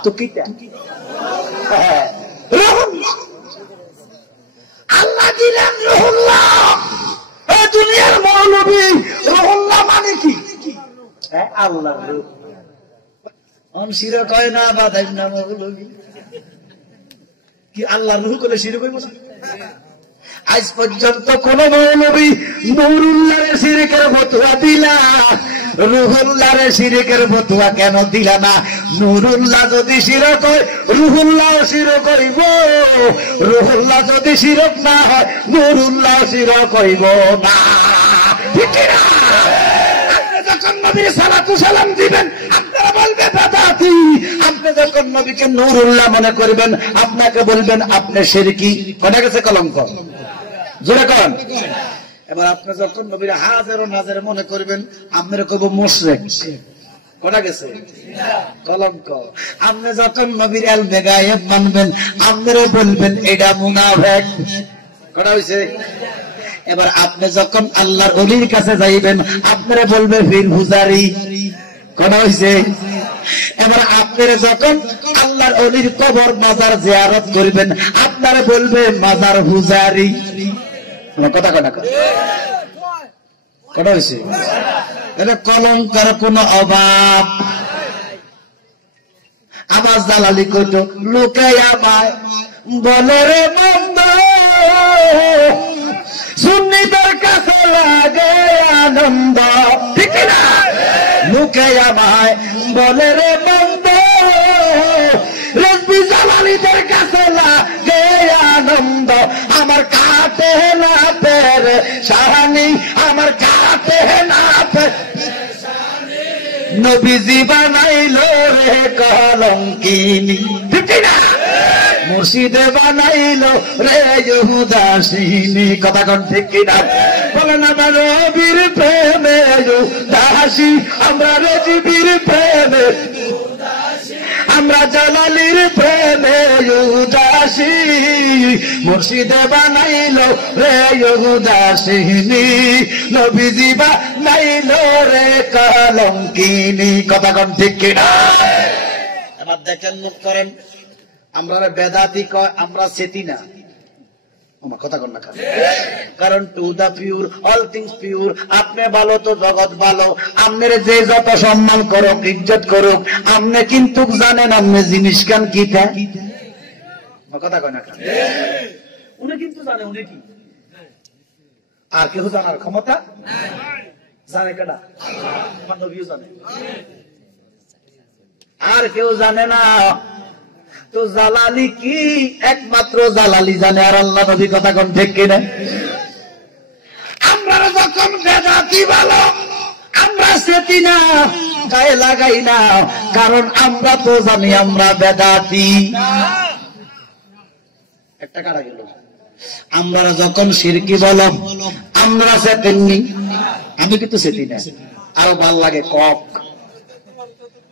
তো কিটা আল্লাহ দিলেন রুহুল্লাহ। এই দুনিয়ার মৌলবী রুহুল্লাহ মানে কি? আল্লাহর রূহ। শিরক হয় না, বাদাইম না মৌলবী কি আল্লাহর রূহ করলে শিরক হইব না? আজ পর্যন্ত কোন মৌলবী নূরুল্লাহর শিরকের ফতোয়া দিলা, রুহুল্লাহর শিরকের ফতোয়া কেন দিলা না? নূরুল্লাহ যদি শিরক হয়, রুহুল্লাহ শিরক হইব। রুহুল্লাহ যদি শিরক না হয়, নূরুল্লাহ শিরক হইব না। ঠিক না? আপনি যখন নবীর সালাতু সালাম দিবেন, আপনারা বলবে বেদাতি। আপনি যখন নবীকে নূরুল্লাহ মনে করবেন, আপনাকে বলবেন আপনি শিরকি। কোথা গেছে কলঙ্ক? জোরে কন। এবার আপনি যখন নবীর হাজের ও নাজের মনে করবেন, আপনার কব মুশরিক। কোথা গেছে কলঙ্ক। আপনি যখন নবীর ইলমে গায়েব মানবেন, আপনারা বলবেন এটা মুনাফিক। কোথা হইছে? এবার আপনি যখন আল্লাহর ওলির কাছে যাইবেন, আপনারা বলবে পীর পূজারি। কোথা হইছে? এবার আপনারা যখন আল্লাহর ওলির কবর মাজার জিয়ারত করবেন, আপনারা বলবে মাজার পূজারি। কথা কথা কথা হয়েছে। এটা কলঙ্কের কোন অভাব। আমার জালালি কইত লোকে আমায় বলে রে মন্দ, সুন্নিদের কাছে লাগে আনন্দ। ঠিক না? লোকে আমায় বলে রে মন্দ, রেজবি জালালিদের কাছে লাগে আনন্দ। আমার কাটে না পেরে শাহানি, আমার কাটে না নবীজি বানাইলো রে কলঙ্কিনী। ঠিক না? মুর্শিদে বানাইলো রে উদাসীনী। কথা কোন ঠিক কিনা বলেন? আমার নবীর প্রেমে উদাসী, আমরা রেজবির প্রেমে, আমরা জালালির প্রেমে উদাসী। মুর্শিদে বানাইলো রে উদাসীনী, নবীজি বানাইলো রে কলঙ্কিনী। কথা কোন ঠিক কিনা? এবার দেখেন মুখ করেন, আমরা বেদাতি কয়, আমরা সেতি না। কথা কন না, কারণ to the pure all things pure. আপনি ভালো তো জগৎ ভালো। আপনার যে যত সম্মান করুক, ইজ্জত করুক, আপনি কিন্তু জানেন আপনি জিনিস কান কি কথা কয় না। উনি কিন্তু জানে উনি কি, আর কেউ জানার ক্ষমতা জানে কেনা? আমার নবীও জানে, আর কেউ জানে না। তো জালালি কি একমাত্র জালালি জানে, আর আল্লাহ নবী। কথা কোন ঠিক কিনা? আমরা যখন বেদাতি ভালো, আমরা সেটি না, গায়ে লাগাই না, কারণ আমরা তো জানি আমরা বেদাতি। একটা কারা গেল। আমরা যখন শিরকি বলো, আমরা সেতেননি। আমি কিন্তু সেটি না। আরো ভাল লাগে কক,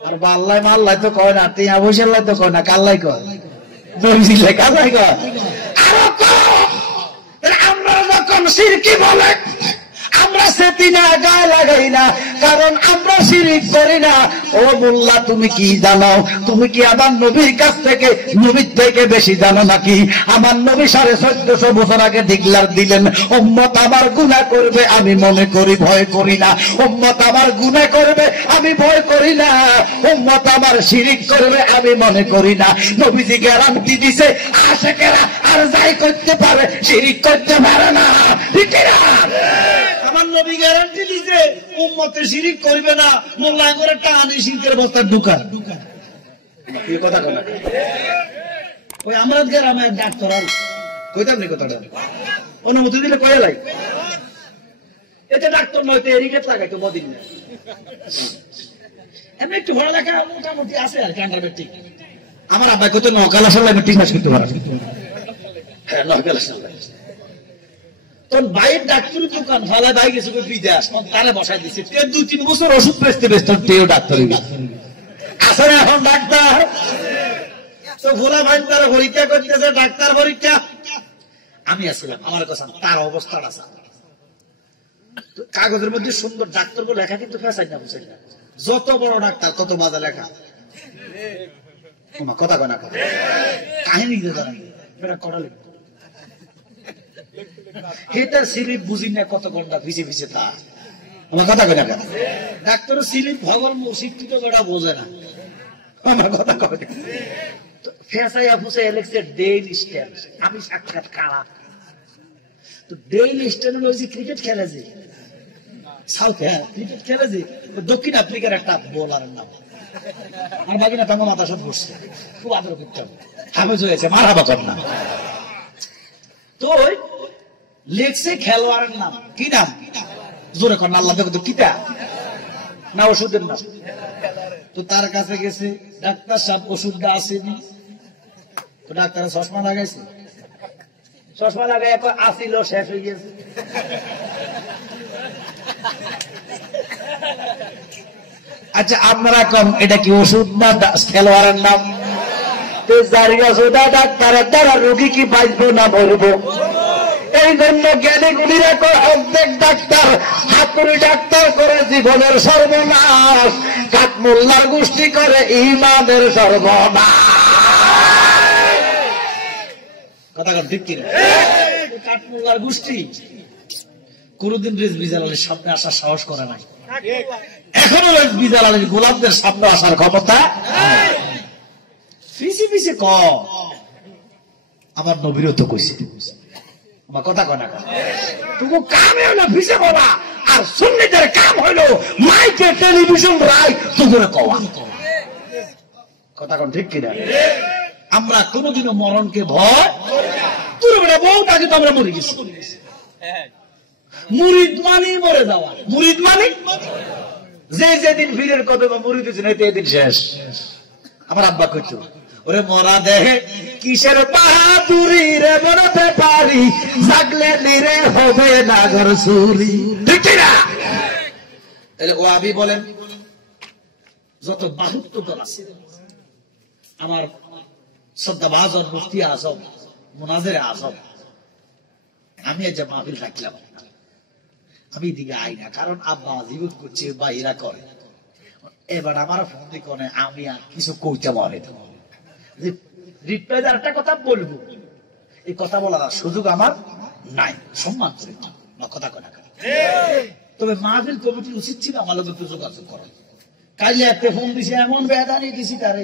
আর বাল্লাই মাল্লাই তো কয় না, টিয়া বসেল্লাই তো কয় না, কাল্লাই কয়, দর্জিলে কাল্লাই কয়। আমরা যখন শিরকি বলে, আমরা সেটি না, গায়ে লাগাই না, কারণ আমরা শিরিক করি না। ও মোল্লা, তুমি কি জানো? তুমি কি আমার নবীর কাছ থেকে, নবীর থেকে বেশি জানো নাকি? আমার নবী 1450 বছর আগে ডিক্লার দিলেন, উম্মত আমার গুনাহ করবে, আমি মনে করি ভয় করি না। উম্মত আমার গুনাহ করবে, আমি ভয় করি না। উম্মত আমার শিরিক করবে, আমি মনে করি না। নবীজি গ্যারান্টি দিছে, আশেকেরা আর যাই করতে পারে, শিরিক করতে পারে না। ঠিক না? আমার নবী গ্যারান্টি দিছে উম্মতে শিরিক করবে না। মোল্লা করে টানে শিরকের বস্তার ঢুকা। এই কথা কয় না। ওই আমরা গ্রামে ডাক্তার আর কইতাম নি কথাটা, অনুমতি দিলে কয়ে লাই। এতে ডাক্তার নয় তো এরিকেট লাগাইতো মদিন না। এমনি একটু পড়ালেখা মোটামুটি আছে আর কি, আন্ডারমেট্রিক। আমার আব্বা কত নকাল আসলে মেট্রিক পাস করতে পারে। হ্যাঁ, নকাল আসলে তোর ভাইয়ের ডাক্তারের দোকান ফালায় ভাই গেছে বিদেশ, তারা বসাই দিচ্ছে। 2-3 বছর ওষুধ বেচতে বেচতে তেও ডাক্তার আসলে এখন ডাক্তার। তো ভোলা ভাই তারা পরীক্ষা করতেছে, ডাক্তার পরীক্ষা। আমি আসলাম, আমার কথা তার অবস্থাটা আছে। কাগজের মধ্যে সুন্দর ডাক্তার বলে লেখা, কিন্তু ফেসাই না, বুঝাই না। যত বড় ডাক্তার তত বাজে লেখা। কথা কয় না, কাহিনী করা লিখবে। এটা স্লিপ বুঝি না কত ঘন্টা ভিজে ভিজে তা। আমার কথা কয় না, ডাক্তার স্লিপ ভগল শিক্ষিত কটা বোঝে না। আমার কথা কয় ফেসাইয়া ফুসাইয়া লেখছে ডেইলি স্ট্যান্ড। আমি সাক্ষাৎ কারা তো ডেইলি স্ট্যান্ড হলো যে ক্রিকেট খেলে, যে সাউথে ক্রিকেট খেলে, যে দক্ষিণ আফ্রিকার একটা বোলারের নাম। আর বাকি না তাঙ্গ মাথা সব বসছে, খুব আদর করতাম, হাফেজ হয়েছে, মারা বাকর না। তো লেখছে খেলোয়াড়ের নাম, কি নাম? জোরে কর, আল্লাহ দেখো তো কিতা না ওষুধের নাম। তো তার কাছে গেছে, ডাক্তার সাহেব ওষুধটা আসেনি, তো ডাক্তার চশমা লাগাইছে, চশমা লাগাই আসিল, শেষ হয়ে গেছে। আচ্ছা আপনারা কম, এটা কি ওষুধ না খেলোয়াড়ের নাম? ডাক্তারের দ্বারা রোগী কি বাঁচবো না মরবো? এই জন্য জ্ঞানী গুলিরা অর্ধেক ডাক্তার, হাতুড়ি ডাক্তার করে জীবনের সর্বনাশ, কাঠমোল্লার গোষ্ঠী করে ইমানের সর্বনাশ। কথা কন ঠিক কিনা? কাঠমোল্লার গোষ্ঠী কোনদিন রেজভি জালালের সামনে আসার সাহস করে নাই, এখনো রেজভি জালালের গোলামদের সামনে আসার ক্ষমতা পিছিয়ে পিছিয়ে কম। আমার নবীরও তো কইছে, আমার কথা কনা তুমি কামেও না ভিসে বলা, আর সুন্নিদের কাম হইল মাইকে টেলিভিশন রাই তোদের কওয়া। কথা কোন ঠিক কিনা? আমরা কোনদিনও মরণকে ভয় তোর বেটা বউটাকে তো আমরা মরে গেছি। মুরিদ মানি মরে যাওয়া, মুরিদ মানি যে যেদিন ভিড়ের কদমে মুরিদ হয়েছে এদিন শেষ। আমার আব্বা কইতো, ওরে মরা দেহে কিসের বাহাদুরি রে বলতে পারি, জাগলে নিরে হবে নাগর চুরি। ঠিক না? তাহলে ও আবি বলেন, যত 72 দল আছে, আমার শ্রদ্ধা ভাজন মুফতি আজম, মুনাজের আজম, আমি আজ মাহফিল থাকলাম, আমি এদিকে আই না, কারণ আব্বা জীবন করছে বা এরা করে। এবার আমার ফোন দিয়ে কোনে আমি আর কিছু কইতে পারে রিপ্লাই একটা কথা বলবো, এই কথা বলার সুযোগ আমার নাই, সম্মান করে না কথা কয় না। তবে মাহফিল কমিটির উচিত ছিল আমার লোক একটু যোগাযোগ করা। কালি একটা ফোন দিছে, এমন বেদানি দিছি তারে,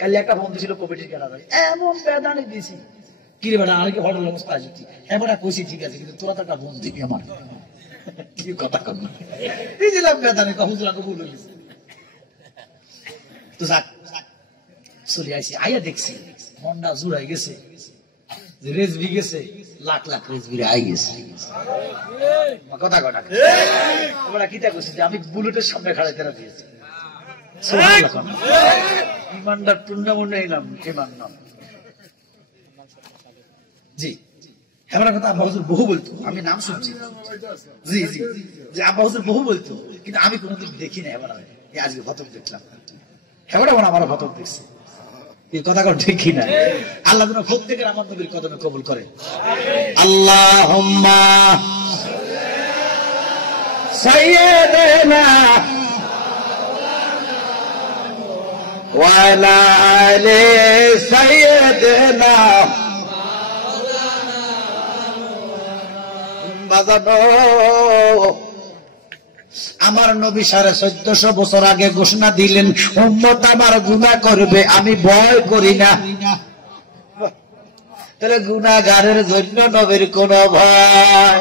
কালি একটা ফোন দিছিল কমিটির কেনা যায়, এমন বেদানি দিছি কি রে বেটা আরেকে হোটেল অবস্থা আসছি, এবার কইছি ঠিক আছে, কিন্তু তোরা তো একটা ফোন দিবি আমার কি কথা কর না দিয়েছিলাম বেদানি হুজুরাকে ভুল হয়ে গেছে। তো যাক চলে আসি, আইয়া দেখছি মনটা জুড়াই গেছে, যে রেজবি গেছে, লাখ লাখ রেজবিরে আই গেছে। কথা কথা তোমরা কিটা করছি যে আমি বুলেটের সামনে খাড়াইতে দিয়েছি, ইমানদার টুর্নামেন্ট এলাম ইমান নাম। জি এবার কথা আব্বা হুজুর বহু বলতো, আমি নাম শুনছি, জি জি যে আব্বা হুজুর বহু বলতো, কিন্তু আমি কোনোদিন দেখি না। এবার আজকে ফতক দেখলাম, এবার আমার ফতক দেখছি, এই কথা ঠিক না? আল্লাহ যেন প্রত্যেকের আমার নবীর কদমে কবুল করে। আল্লাহুম্মা সাইয়্যিদানা ওয়া আলা আলি সাইয়্যিদিনা। আমার নবী 1450 বছর আগে ঘোষণা দিলেন, উম্মত আমার গুনাহ করবে, আমি ভয় করি না। তাহলে গুনাহগারের জন্য নবীর কোন ভয়?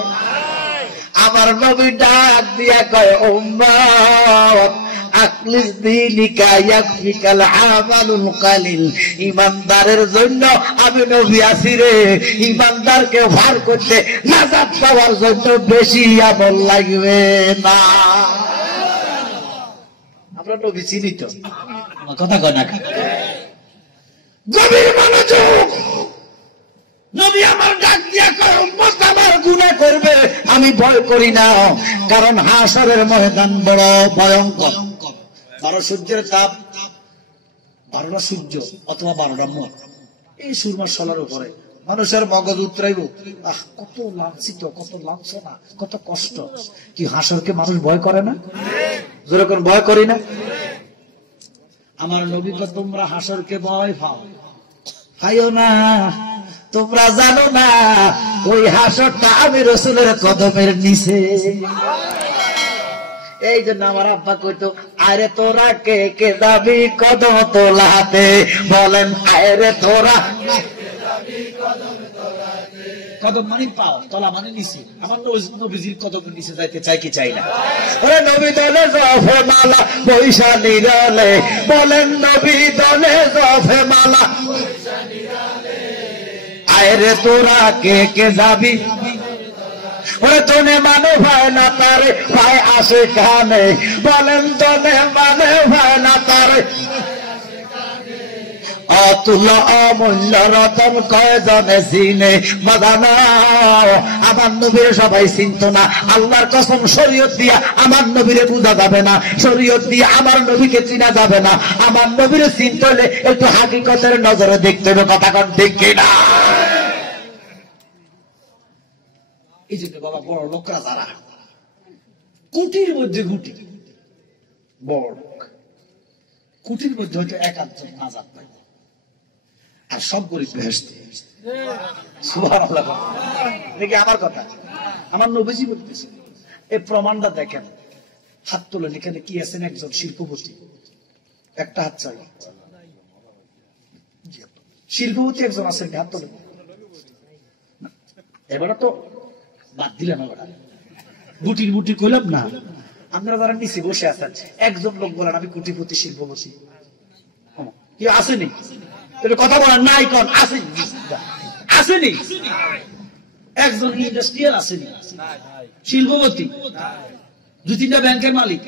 আমার নবী ডাক দিয়া কয়, উম্মত আকলিস দিনিকা ইয়াকফিকাল আমালুল কালিল। ইমানদারের জন্য আমি নবী আছি রে, ইমানদারকে ভার করতে, নাজাত পাওয়ার জন্য বেশি আমল লাগবে না। আমরা নবী চিনি তো, কথা কয় না? গভীর মনোযোগ। নবী আমার ডাক দিয়া কয়, উম্মত আমার গুনাহ করবে, আমি ভয় করি না, কারণ হাসরের ময়দান বড় ভয়ঙ্কর। 12 সূর্যের তাপ, 12টা সূর্য অথবা 12টা মুখ, এই সুরমার সলার উপরে মানুষের মগজ উতরাইব। আহ কত লাঞ্ছিত, কত লাঞ্ছনা, কত কষ্ট। কি হাসরকে মানুষ ভয় করে না? যেরকম ভয় করি না? আমার নবী কয়, তোমরা হাসরকে ভয় পাও, পাইও না, তোমরা জানো না ওই হাসরটা আমি রাসূলের কদমের নিচে। এই জন্য আমার আব্বা কইতো, আরে তোরা কে কে যাবি কদম তোলাতে, বলেন আরে তোরা কদম মানে পাও, তলা মানে নিচে। আমার নবীজির কদমের নিচে যাইতে চাই কি চাই না? ওরে নবী দলে জফে মালা পয়সা নিরালে, বলেন নবী দলে জফে মালা আরে তোরা কে কে যাবি ওরে জনে মানে ভাই না তারে ভাই আসে কানে, বলেন জনে মানে ভাই না তারে অতুল অমূল্য রতন কয়জনে চিনে বাদানা। আমার নবীরে সবাই চিনত না, আল্লাহর কসম শরীয়ত দিয়া আমার নবীরে বোঝা যাবে না, শরীয়ত দিয়ে আমার নবীকে চিনা যাবে না। আমার নবীরে চিনতে হলে একটু হাকিকতের নজরে দেখতে হবে, কথা কোন ঠিক কিনা? এই জন্য বাবা বড় লোকরা যারা কোটির মধ্যে গুটি, বড় লোক কোটির মধ্যে হয়তো একান্তর নাজাত পাই, আর সব গরিব বেহেশতে। সুবহানাল্লাহ। দেখি আমার কথা, আমার নবীজি বলতেছে, এই প্রমাণটা দেখেন। হাত তোলেন, এখানে কি আছেন? একজন শিল্পপতি, একটা হাত চাই। শিল্পপতি একজন আছেন, হাত তোলেন। এবারে তো বাদ দিলাম, এবার গুটির গুটি কইলাম না। আমরা যারা নিচে বসে আছেন, একজন লোক বলেন আমি কোটিপতি শিল্পপতি, কি আসেনি? কথা বলেন নাই, কোন আসেনি? আসেনি? একজন ইন্ডাস্ট্রিয়াল আসেনি, শিল্পপতি, দুই তিনটা ব্যাংকের মালিক,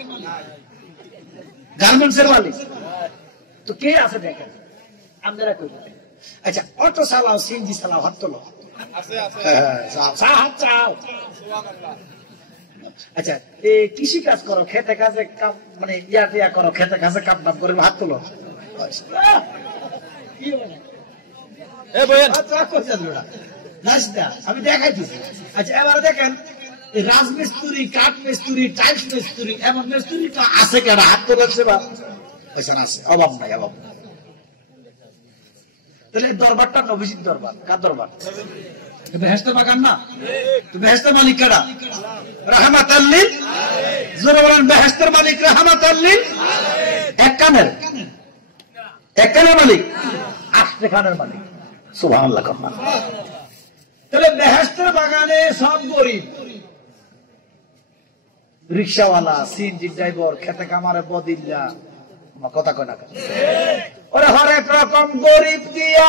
গার্মেন্টস এর মালিক, তো কে আছে দেখেন? আপনারা কই? আচ্ছা, অটো চালাও, সিএনজি চালাও, হাত তোলো। আচ্ছা, কৃষি কাজ করো, খেতে কাজে কাম, মানে ইয়া করো, খেতে কাজে কাম টাম করে, হাত তোলো। আমি দেখাই দিচ্ছি। আচ্ছা, এবার দেখেন রাজমিস্ত্রি, কাঠ মিস্ত্রি, টাইলস মিস্ত্রি, এমন মিস্ত্রি আছে কেন? হাত তোলাচ্ছে বা আছে, অভাব নাই, অভাব। তাহলে দরবারটা নবীজির দরবার, কার দরবার? বেহেশতের বাগান না? বেহেশতের মালিক কারা? রাহমাতাল লিল, জোরে বলেন বেহেশতের মালিক রাহমাতাল লিল। এক কানের মালিক, আশরে খানের মালিক। সুবহানাল্লাহ। তাহলে বেহেশতের বাগানে সব গরিব, রিক্সাওয়ালা, সিএনজি ড্রাইভার, খেতে কামারে বদিল্লা, কথা কয় না? ওরা হরেক রকম গরিব দিয়া,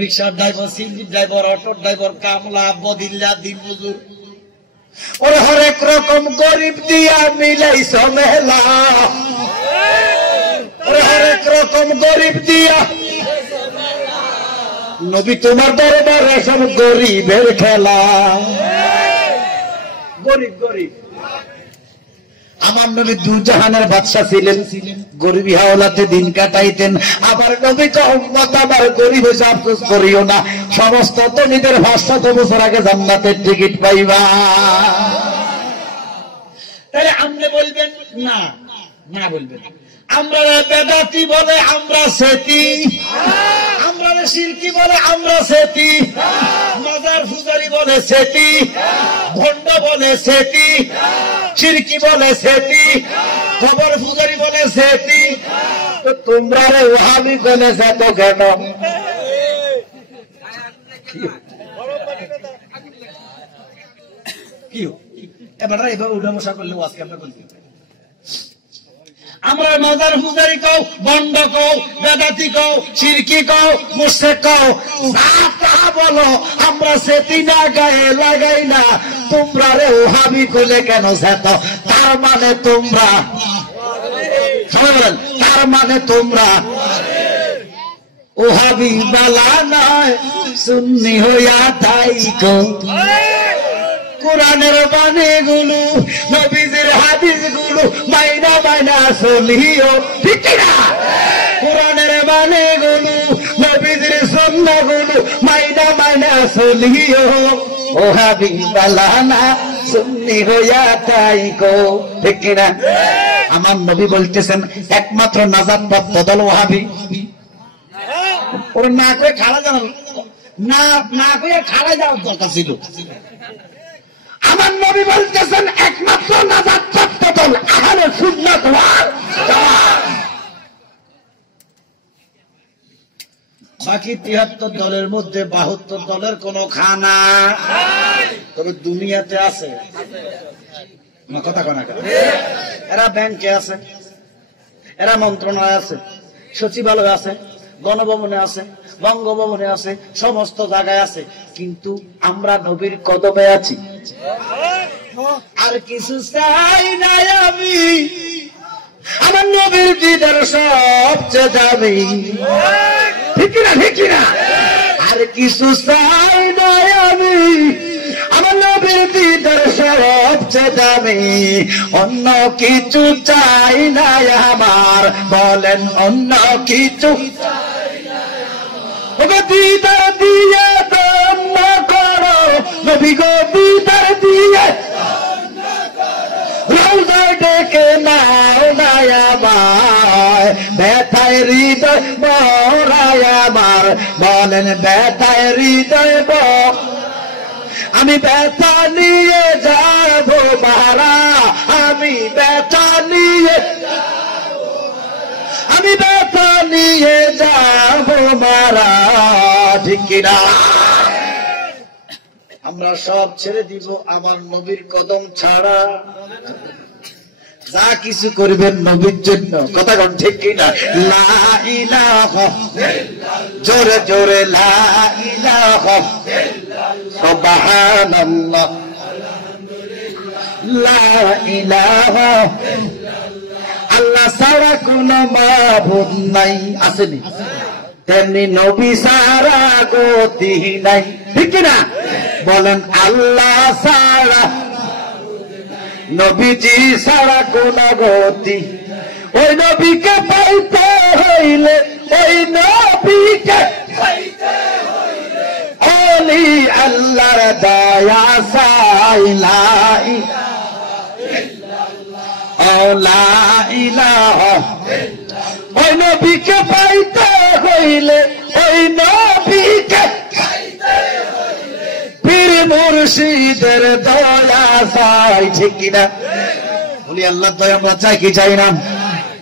রিক্সা driver, CNG driver, auto driver, কামলা, বদিল্লা, দিন মজুর, ওরা হরেক রকম গরিব দিয়া মিলাইছ মেলা, ওরা হরেক রকম গরিব দিয়া। নবী তোমার দরবারে সব গরিবের খেলা, গরিব গরিব। আমার নবী দুজাহানের বাদশা ছিলেন, গরিবী হাওলাতে দিন কাটাইতেন। আবার নবী তো উম্মত আমার গরিব হইছে, আফসোস করিও না, সমস্ত ধনীদের 500 বছর আগে জান্নাতের টিকিট পাইবা। তাহলে আপনি বলবেন না, না বলবেন আমরা বেদাতি বলে আমরা সেতি, আমরা শিরকি বলে আমরা সেতি, মাজার পূজারি বলে সেতি, ভণ্ড বলে সেতি, শিরকি বলে সেতি, কবর পূজারি বলে সেতি। তো তোমরা ওহাবি বলে সেত কেন? কি এবার এবার উঠা মশা করলে আজকে আমরা বলতে, আমরা মাজার পূজারি কও, বন্ড কও, বেদাতি কও, শিরকি কও, মুশরিক কও, যা বলো, আমরা সেতি না গায়ে লাগাই না। তোমরা রে ওহাবি কইলে কেন সেত? তার মানে তোমরা, তার মানে তোমরা ওহাবি বালা নয়, সুন্নি হইয়া তাইকো। কোরআনের বাণী গুলো, নবীজির হাদিস গুলো মাইনা মাইনা চলিও, ঠিক না? কোরআনের বাণী গুলো, নবীজির সুন্নাহ গুলো মাইনা মাইনা চলিও। ওহাবি বালানা সুন্নি হইয়া তাইকো, ঠিক না? আমার নবী বলতেছেন একমাত্র নাজাত প্রাপ্ত দল ওহাবি। ওর না করে খাড়া যাওয়ার, না করে খাড়া যাওয়ার দরকার ছিল। আমার নবী বলতেছেন একমাত্র নাজাত প্রাপ্ত দল আহলে সুন্নাত ওয়াল জামাত। বাকি 73 দলের মধ্যে 72 দলের কোন খানা, তবে দুনিয়াতে আছে। কথা কনা, এরা ব্যাংকে আছে, এরা মন্ত্রণালয় আছে, সচিবালয় আছে, গণভবনে আছে, বঙ্গভবনে আছে, সমস্ত জায়গায় আছে, কিন্তু আমরা নবীর কদমে আছি। আর কিছু চাই না আমি, আমার নবীর দিদার সবচেয়ে দামি। ঠিক না, ঠিক না? আর কিছু চাই না আমি, আমার নবীর দিদার সবচেয়ে দামি। অন্য কিছু চাই না আমার, বলেন অন্য কিছু দিদার দিয়ে ধন্য করো নবী গো, দিদার দিয়ে ডেকে নাও নাই আমার, ব্যথায় হৃদয় মরায় আমার, বলেন ব্যথায় হৃদয় আমি ব্যথা নিয়ে যাব মারা, আমি ব্যথা নিয়ে, আমি ব্যথা নিয়ে যাব মারা। ঠিক কিনা? আমরা সব ছেড়ে দিব আমার নবীর কদম ছাড়া। যা কিছু করবেন নবীর জন্য, কথা কোন ঠিক কিনা? লা ইলাহা ইল্লাল্লাহ, জোরে জোরে লা ইলাহা ইল্লাল্লাহ, সুবহানাল্লাহ, লা ইলাহা ইল্লাল্লাহ। আল্লাহ ছাড়া কোনো মাবুদ নাই, আসেনি? তেমনি নবী ছাড়া গতি নাই। ঠিক কিনা? বলেন আল্লাহ ছাড়া, নবীজি ছাড়া কোন গতি। ওই নবীকে পাইতে হইলে, ওই নবীকে পাইতে হইলে ওলি আল্লাহর দয়া চাই। লা ইলাহা ইল্লাল্লাহ, ওই নবীকে পাইতে হইলে, ওই নবীকে পাইতে হইলে পীর মুর্শিদের দয়া চাই। ঠিক কিনা? বলি আল্লাহর দয়া আমরা চাই কি চাই না?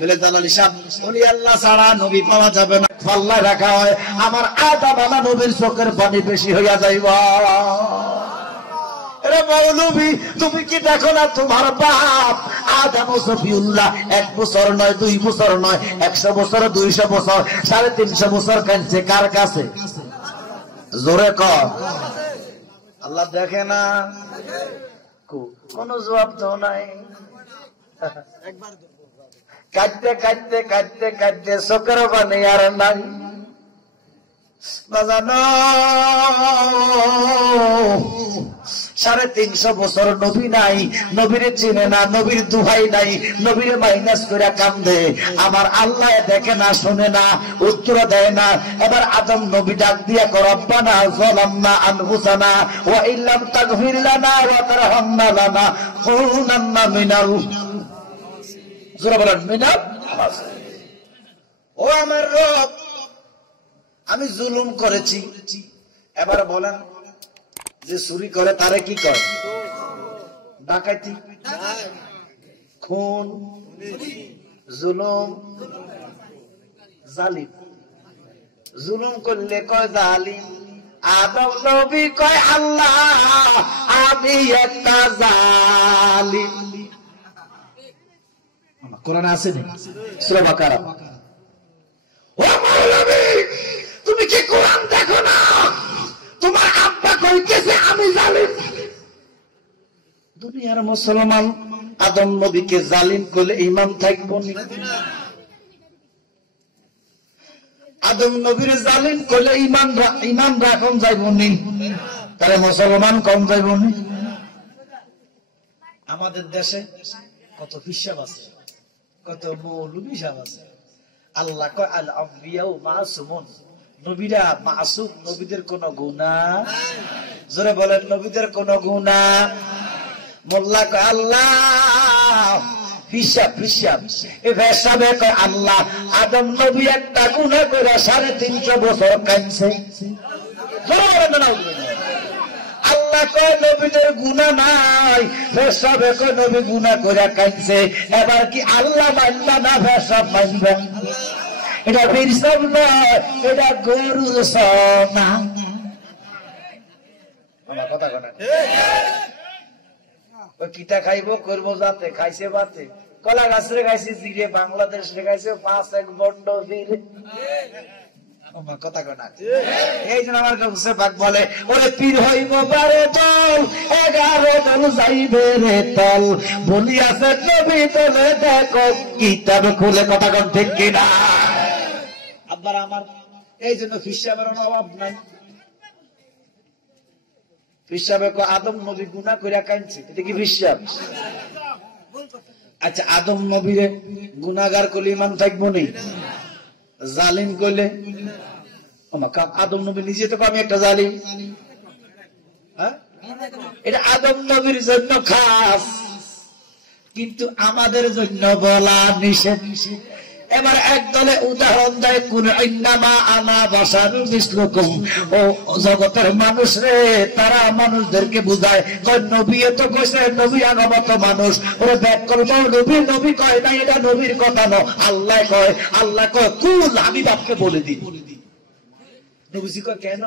বলে জালালি সাহেব, বলি আল্লাহ ছাড়া নবী পাওয়া যাবে না। পাল্লায় রাখা হয়, আমার আদা বালা নবীর চোখের পানি বেশি হইয়া যাইবা। মৌলবী তুমি কি দেখো না তোমার বাপ আদম সফিউল্লাহ 1 বছর নয়, 2 বছর নয়, 100 বছর, 200 বছর, 350 বছর কাঁদছে কার কাছে? জোরে কর। আল্লাহ দেখে না? কোন জবাব তো নাই। কাঁদতে কাঁদতে কাঁদতে কাঁদতে চোখের পানি আর নাই। বাজানো 350 বছর নবী নাই, নবীরে চিনে না, নবীর দুহাই নাই, নবীরে মাইনাস করে কান্দে। আমার আল্লাহ দেখে না, শুনে না, উত্তর দেয় না। এবার আদম নবী ডাক দিয়া কর, রব্বানা যালামনা আনফুসানা ওয়া ইল্লাম তাগফির লানা ওয়া তারহামনা লানাকুনান্না মিনাল, জোরে বলেন মিনাল। ও আমার রব, আমি জুলুম করেছি। এবার বলেন, যে চুরি করে তারে কি করে? ডাকাতি, খুন, জুলুম, জালিম। জুলুম করলে কয় জালিম, আদম নবী কয় আল্লাহ আমি একটা জালিম। কোরআনে আছে না? সূরা বাকারা। ও মাওলানা, তুমি কি কোরআন দেখো না? তোমার আব্বা কইতেছে আমি জালিম। দুনিয়ার মুসলমান আদম নবীকে জালিম করলে ঈমান থাকবো না? আদম নবীর জালিম করলে ঈমান রাখুন যাইব নি? তাহলে মুসলমান কম যাইব নি? আমাদের দেশে কত পিসাব আছে, কত মৌলবী সাহেব আছে। আল্লাহ কয় আল আম্বিয়াউ মাসুমুন, নবীরা মাসুম, নবীদের কোন গুনাহ, জোরে বলেন নবীদের কোন গুনাহ। মোল্লা কয় আল্লাহ হিসাব হিসাব, এ হিসাবে কয় আল্লাহ আদম নবী একটা গুনাহ করে 350 বছর কাঁদছে। আল্লাহ কয় নবীদের গুনাহ নাই, হিসাবে কয় নবী গুনাহ করে কাঁদছে। এবার কি আল্লাহ মানবা না হিসাব মানবে? এটা হিসাব নয়, এটা গরুর সোনা। কথা কথা কিতা খাইব করবো যাতে, খাইছে বাতে, কলা গাছ রে খাইছে জিরে, বাংলাদেশ রে খাইছে 5 এক বন্ড জিরে। কথা কনা এই জন্য আমার কাছে বাক বলে ওরে পীর হইব বারে দল 11 দল যাইবে রে তল বলিয়াছে নবী তোলে দেখো কিতাব খুলে কথা কন ঠিক কিনা আব্বার আমার এই জন্য ফিসাবের অভাব নাই ফিসাবে আদম নবী গুনাহ কইরা কাঁদছে এটা কি ফিসাব আচ্ছা আদম নবীরে গুনাহগার কইলে ঈমান থাকবো নি জালিম কইলে আদম নবী নিজে তো আমি একটা জালিম হ্যাঁ এটা আদম নবীর জন্য খাস কিন্তু আমাদের জন্য বলা নিষেধ এবার একদলে উদাহরণ দেয় কোন ইন্নামা আনা বাশারুন মিসলুকুম ও জগতের মানুষ রে তারা মানুষদেরকে বুঝায় কয় নবী তো কইছে নবী আগমত মানুষ ওরে ব্যাক করব নবী কয় না এটা নবীর কথা না আল্লাহ কয় কুল আমি বাপকে বলে দিই নবীজি কয় কেন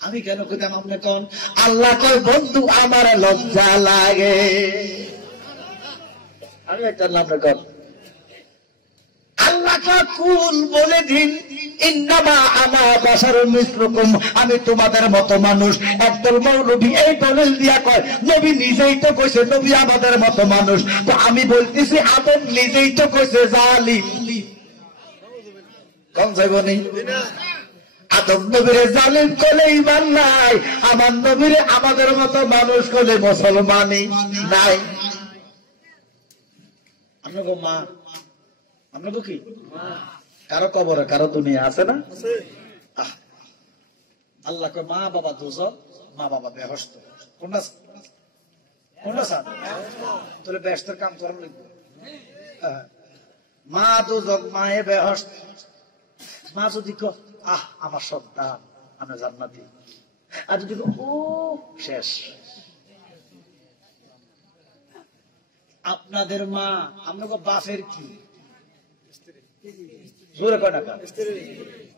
আমি কেন কইতাম আপনি কোন আল্লাহ কয় বন্ধু আমার লজ্জা লাগে আমি একটা নাম কর আল্লাহ কুল বলে দিন ইন্নামা আনা বাশারুন মিসলুকুম আমি তোমাদের মতো মানুষ একদল মৌলবী এই দলিল দিয়া কয় নবী নিজেই তো কইছে নবী আমাদের মতো মানুষ তো আমি বলতেছি আদম নিজেই তো কইছে জালিম কোন যাইবনি আদম নবীরে জালিম কইলে ঈমান নাই আমার নবীরে আমাদের মতো মানুষ কইলে মুসলমানই নাই আপনাগো মা আপনাকে কি কারো কবরে কারো দুনিয়া আছে না আল্লাহ কয় মা বাবা দুজন মা বাবা বেহস্ত কোনটা তাহলে বেহস্তের কাম করার লাগবে মা দুজন মায়ে বেহস্ত মা যদি কো আমার সন্তান আমি জান্নাতি আর যদি ও শেষ আপনাদের মা আপনাকে বাপের কি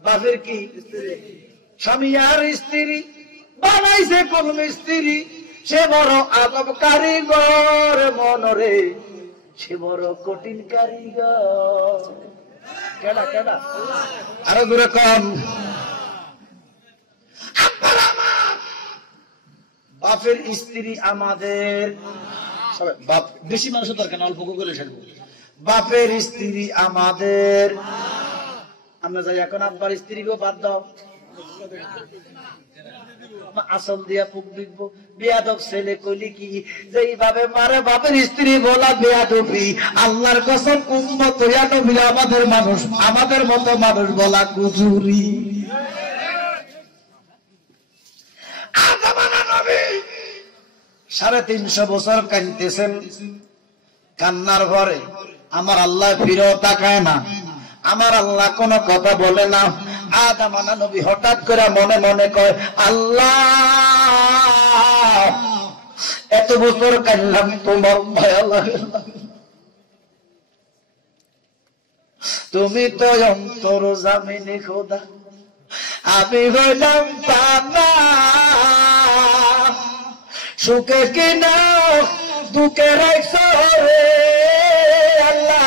বাপের কি স্বামী আর স্ত্রী বানাইছে কোন স্ত্রী সে বড় আদব কারিগর মনরে সে বড় কঠিন কারিগর কেডা কেডা আরো দূরে কম বাপের স্ত্রী আমাদের বাপ বেশি মানুষের দরকার অল্প করে বাপের স্ত্রী আমাদের আমরা যাই এখন আব্বার স্ত্রীকেও বাদ দাও আসল দিয়া পুক দেখবো বেয়াদব ছেলে কইলি কি যেইভাবে মারে বাপের স্ত্রী বলা বেয়াদবি আল্লাহর কসম উম্মত হইয়া নবী আমাদের মানুষ আমাদের মতো মানুষ বলা কুজুরি 350 বছর কাঁদতেছেন কান্নার ঘরে আমার আল্লাহ ফিরেও তাকায় না আমার আল্লাহ কোন কথা বলে না আদম আনা নবী হঠাৎ করে মনে মনে কয় আল্লাহ এত বছর কাঁদলাম তোমার ভয় লাগে তুমি তো অন্তর জামিনী খোদা আমি হইলাম পানা সুখে কিনা দুঃখে রাইছ রে আল্লাহ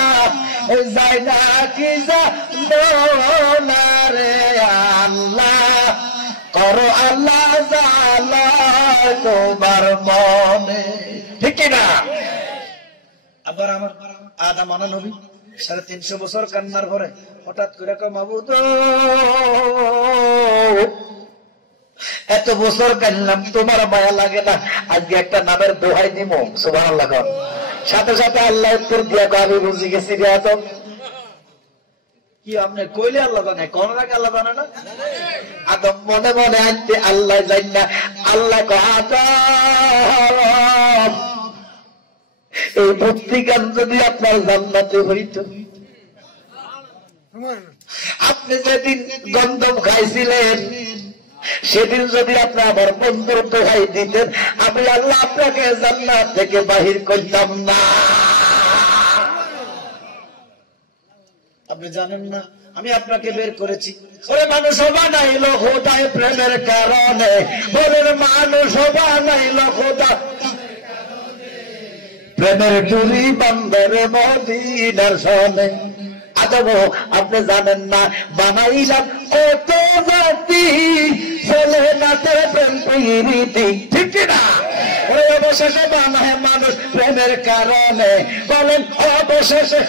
যাই না কি জানো রে আল্লাহ করো আল্লাহ জানা তোমার মনে ঠিক না আবার আমার আদম আনা নবী 350 বছর কান্নার ঘরে হঠাৎ করে কয় মাবুদ এত বছর কান্নাম তোমার মায়া লাগে না আজকে একটা নামের দোহাই দিব সুবহানাল্লাহ সাথে সাথে আল্লাহ উত্তর দিয়া আমি বুঝে গেছি রে আদম কি আপনি কইলে আল্লাহ জানে কোন আগে আল্লাহ জানে না আদম মনে মনে আনতে আল্লাহ জানে না আল্লাহ কয় আদম এই প্রতিকার যদি আপনার জান্নাতে হইতো আপনি যেদিন গন্ধম খাইছিলেন সেদিন যদি আপনি আমার বন্ধুর দোহাই দিতেন আমি আল্লাহ আপনাকে জান্নাত থেকে বাহির করতাম না আপনি জানেন না আমি আপনাকে বের করেছি ওরে মানুষ বানাইলো খোদায় প্রেমের কারণে বলেন মানুষ বানাইলো খোদা প্রেমের ডুরি বান্দরে মদিনার সনে আদম আপনি জানেন না বানাইলাম কত জাতি চলে না তে প্রেম প্রীতি ঠিক না ওই অবশেষে বানায় মানুষ প্রেমের কারণে বলেন অবশেষে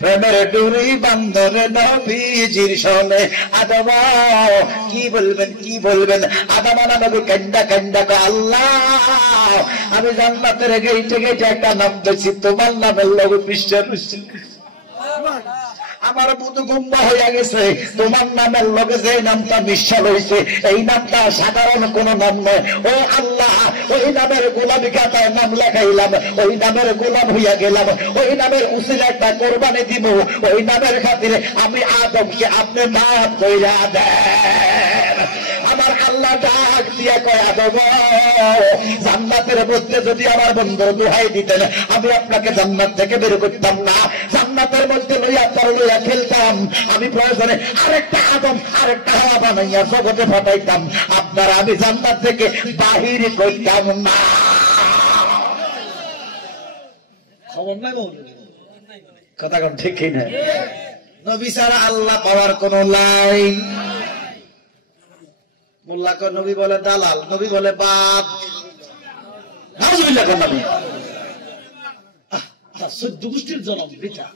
প্রেমের ডুরি বান্ধরে নবীজির সনে আদম কি বলবেন আদম নবী কান্ডা কান্ডা আল্লাহ আমি জান্নাতের গেইটে গেইটে একটা নাম দেখছি তোমার নামের লগে বিশ্বের আমার বুধগুম্ব হইয়া গেছে তোমার নামের লগে যে নামটা মিশাল হয়েছে এই নামটা সাধারণ কোন নাম নয় ও আল্লাহ ওই নামের গোলামি খাতায় নাম লেখাইলাম ওই নামের গোলাম হইয়া গেলাম ওই নামের উসিলা একটা কোরবানি দিব ওই নামের খাতিরে আমি আদমকে আপনি মাফ কইরা দেন আমার আল্লাহ ডাক দিয়া কয় আদম জান্নাতের মধ্যে যদি আমার বন্ধুর দোহাই দিতেন আমি আপনাকে জান্নাত থেকে বের করতাম না জান্নাতের মধ্যে লইয়া ফেলতাম আমি প্রয়োজনে আরেকটা আদম আরেকটা হাওয়া বানাইয়া জগতে ফাটাইতাম আপনারা আমি জান্নাত থেকে বাহির করতাম না খবর নাই কথা কম ঠিক না নবী ছাড়া আল্লাহ পাওয়ার কোন লাইন মোল্লা কয় নবী বলে দালাল নবী বলে বাপ নাউজুবিল্লাহ নবী সদ্য গোষ্ঠীর জনম পিতা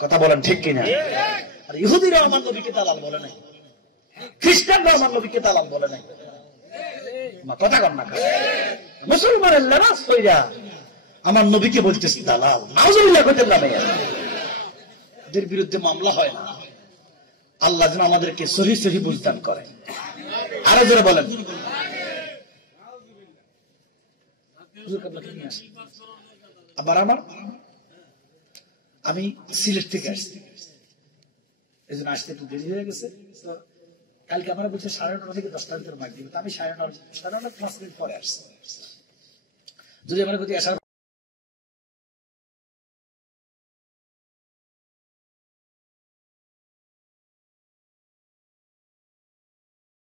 কথা বলেন ঠিক কিনা আর ইহুদিরা আমার নবীকে দালাল বলে নাই খ্রিস্টানরা আমার নবীকে দালাল বলে নাই কথা কন না মুসলমানের লেবাস কইরা আমার নবীকে বলতেছি দালাল নাউজুবিল্লাহ কইতেন না ভাইয়া এদের বিরুদ্ধে মামলা হয় না আল্লাহ যেন আমাদেরকে সহি সহি বুঝদান করে আরো জোরে বলেন আবার আমি সিলেট থেকে আসছি এই জন্য আসতে একটু দেরি হয়ে গেছে কালকে আমার বলছে 9:30 থেকে 10টার ভিতরে মাইক দিবে আমি 9:30 5 মিনিট পরে আসছি যদি আমার প্রতি আসার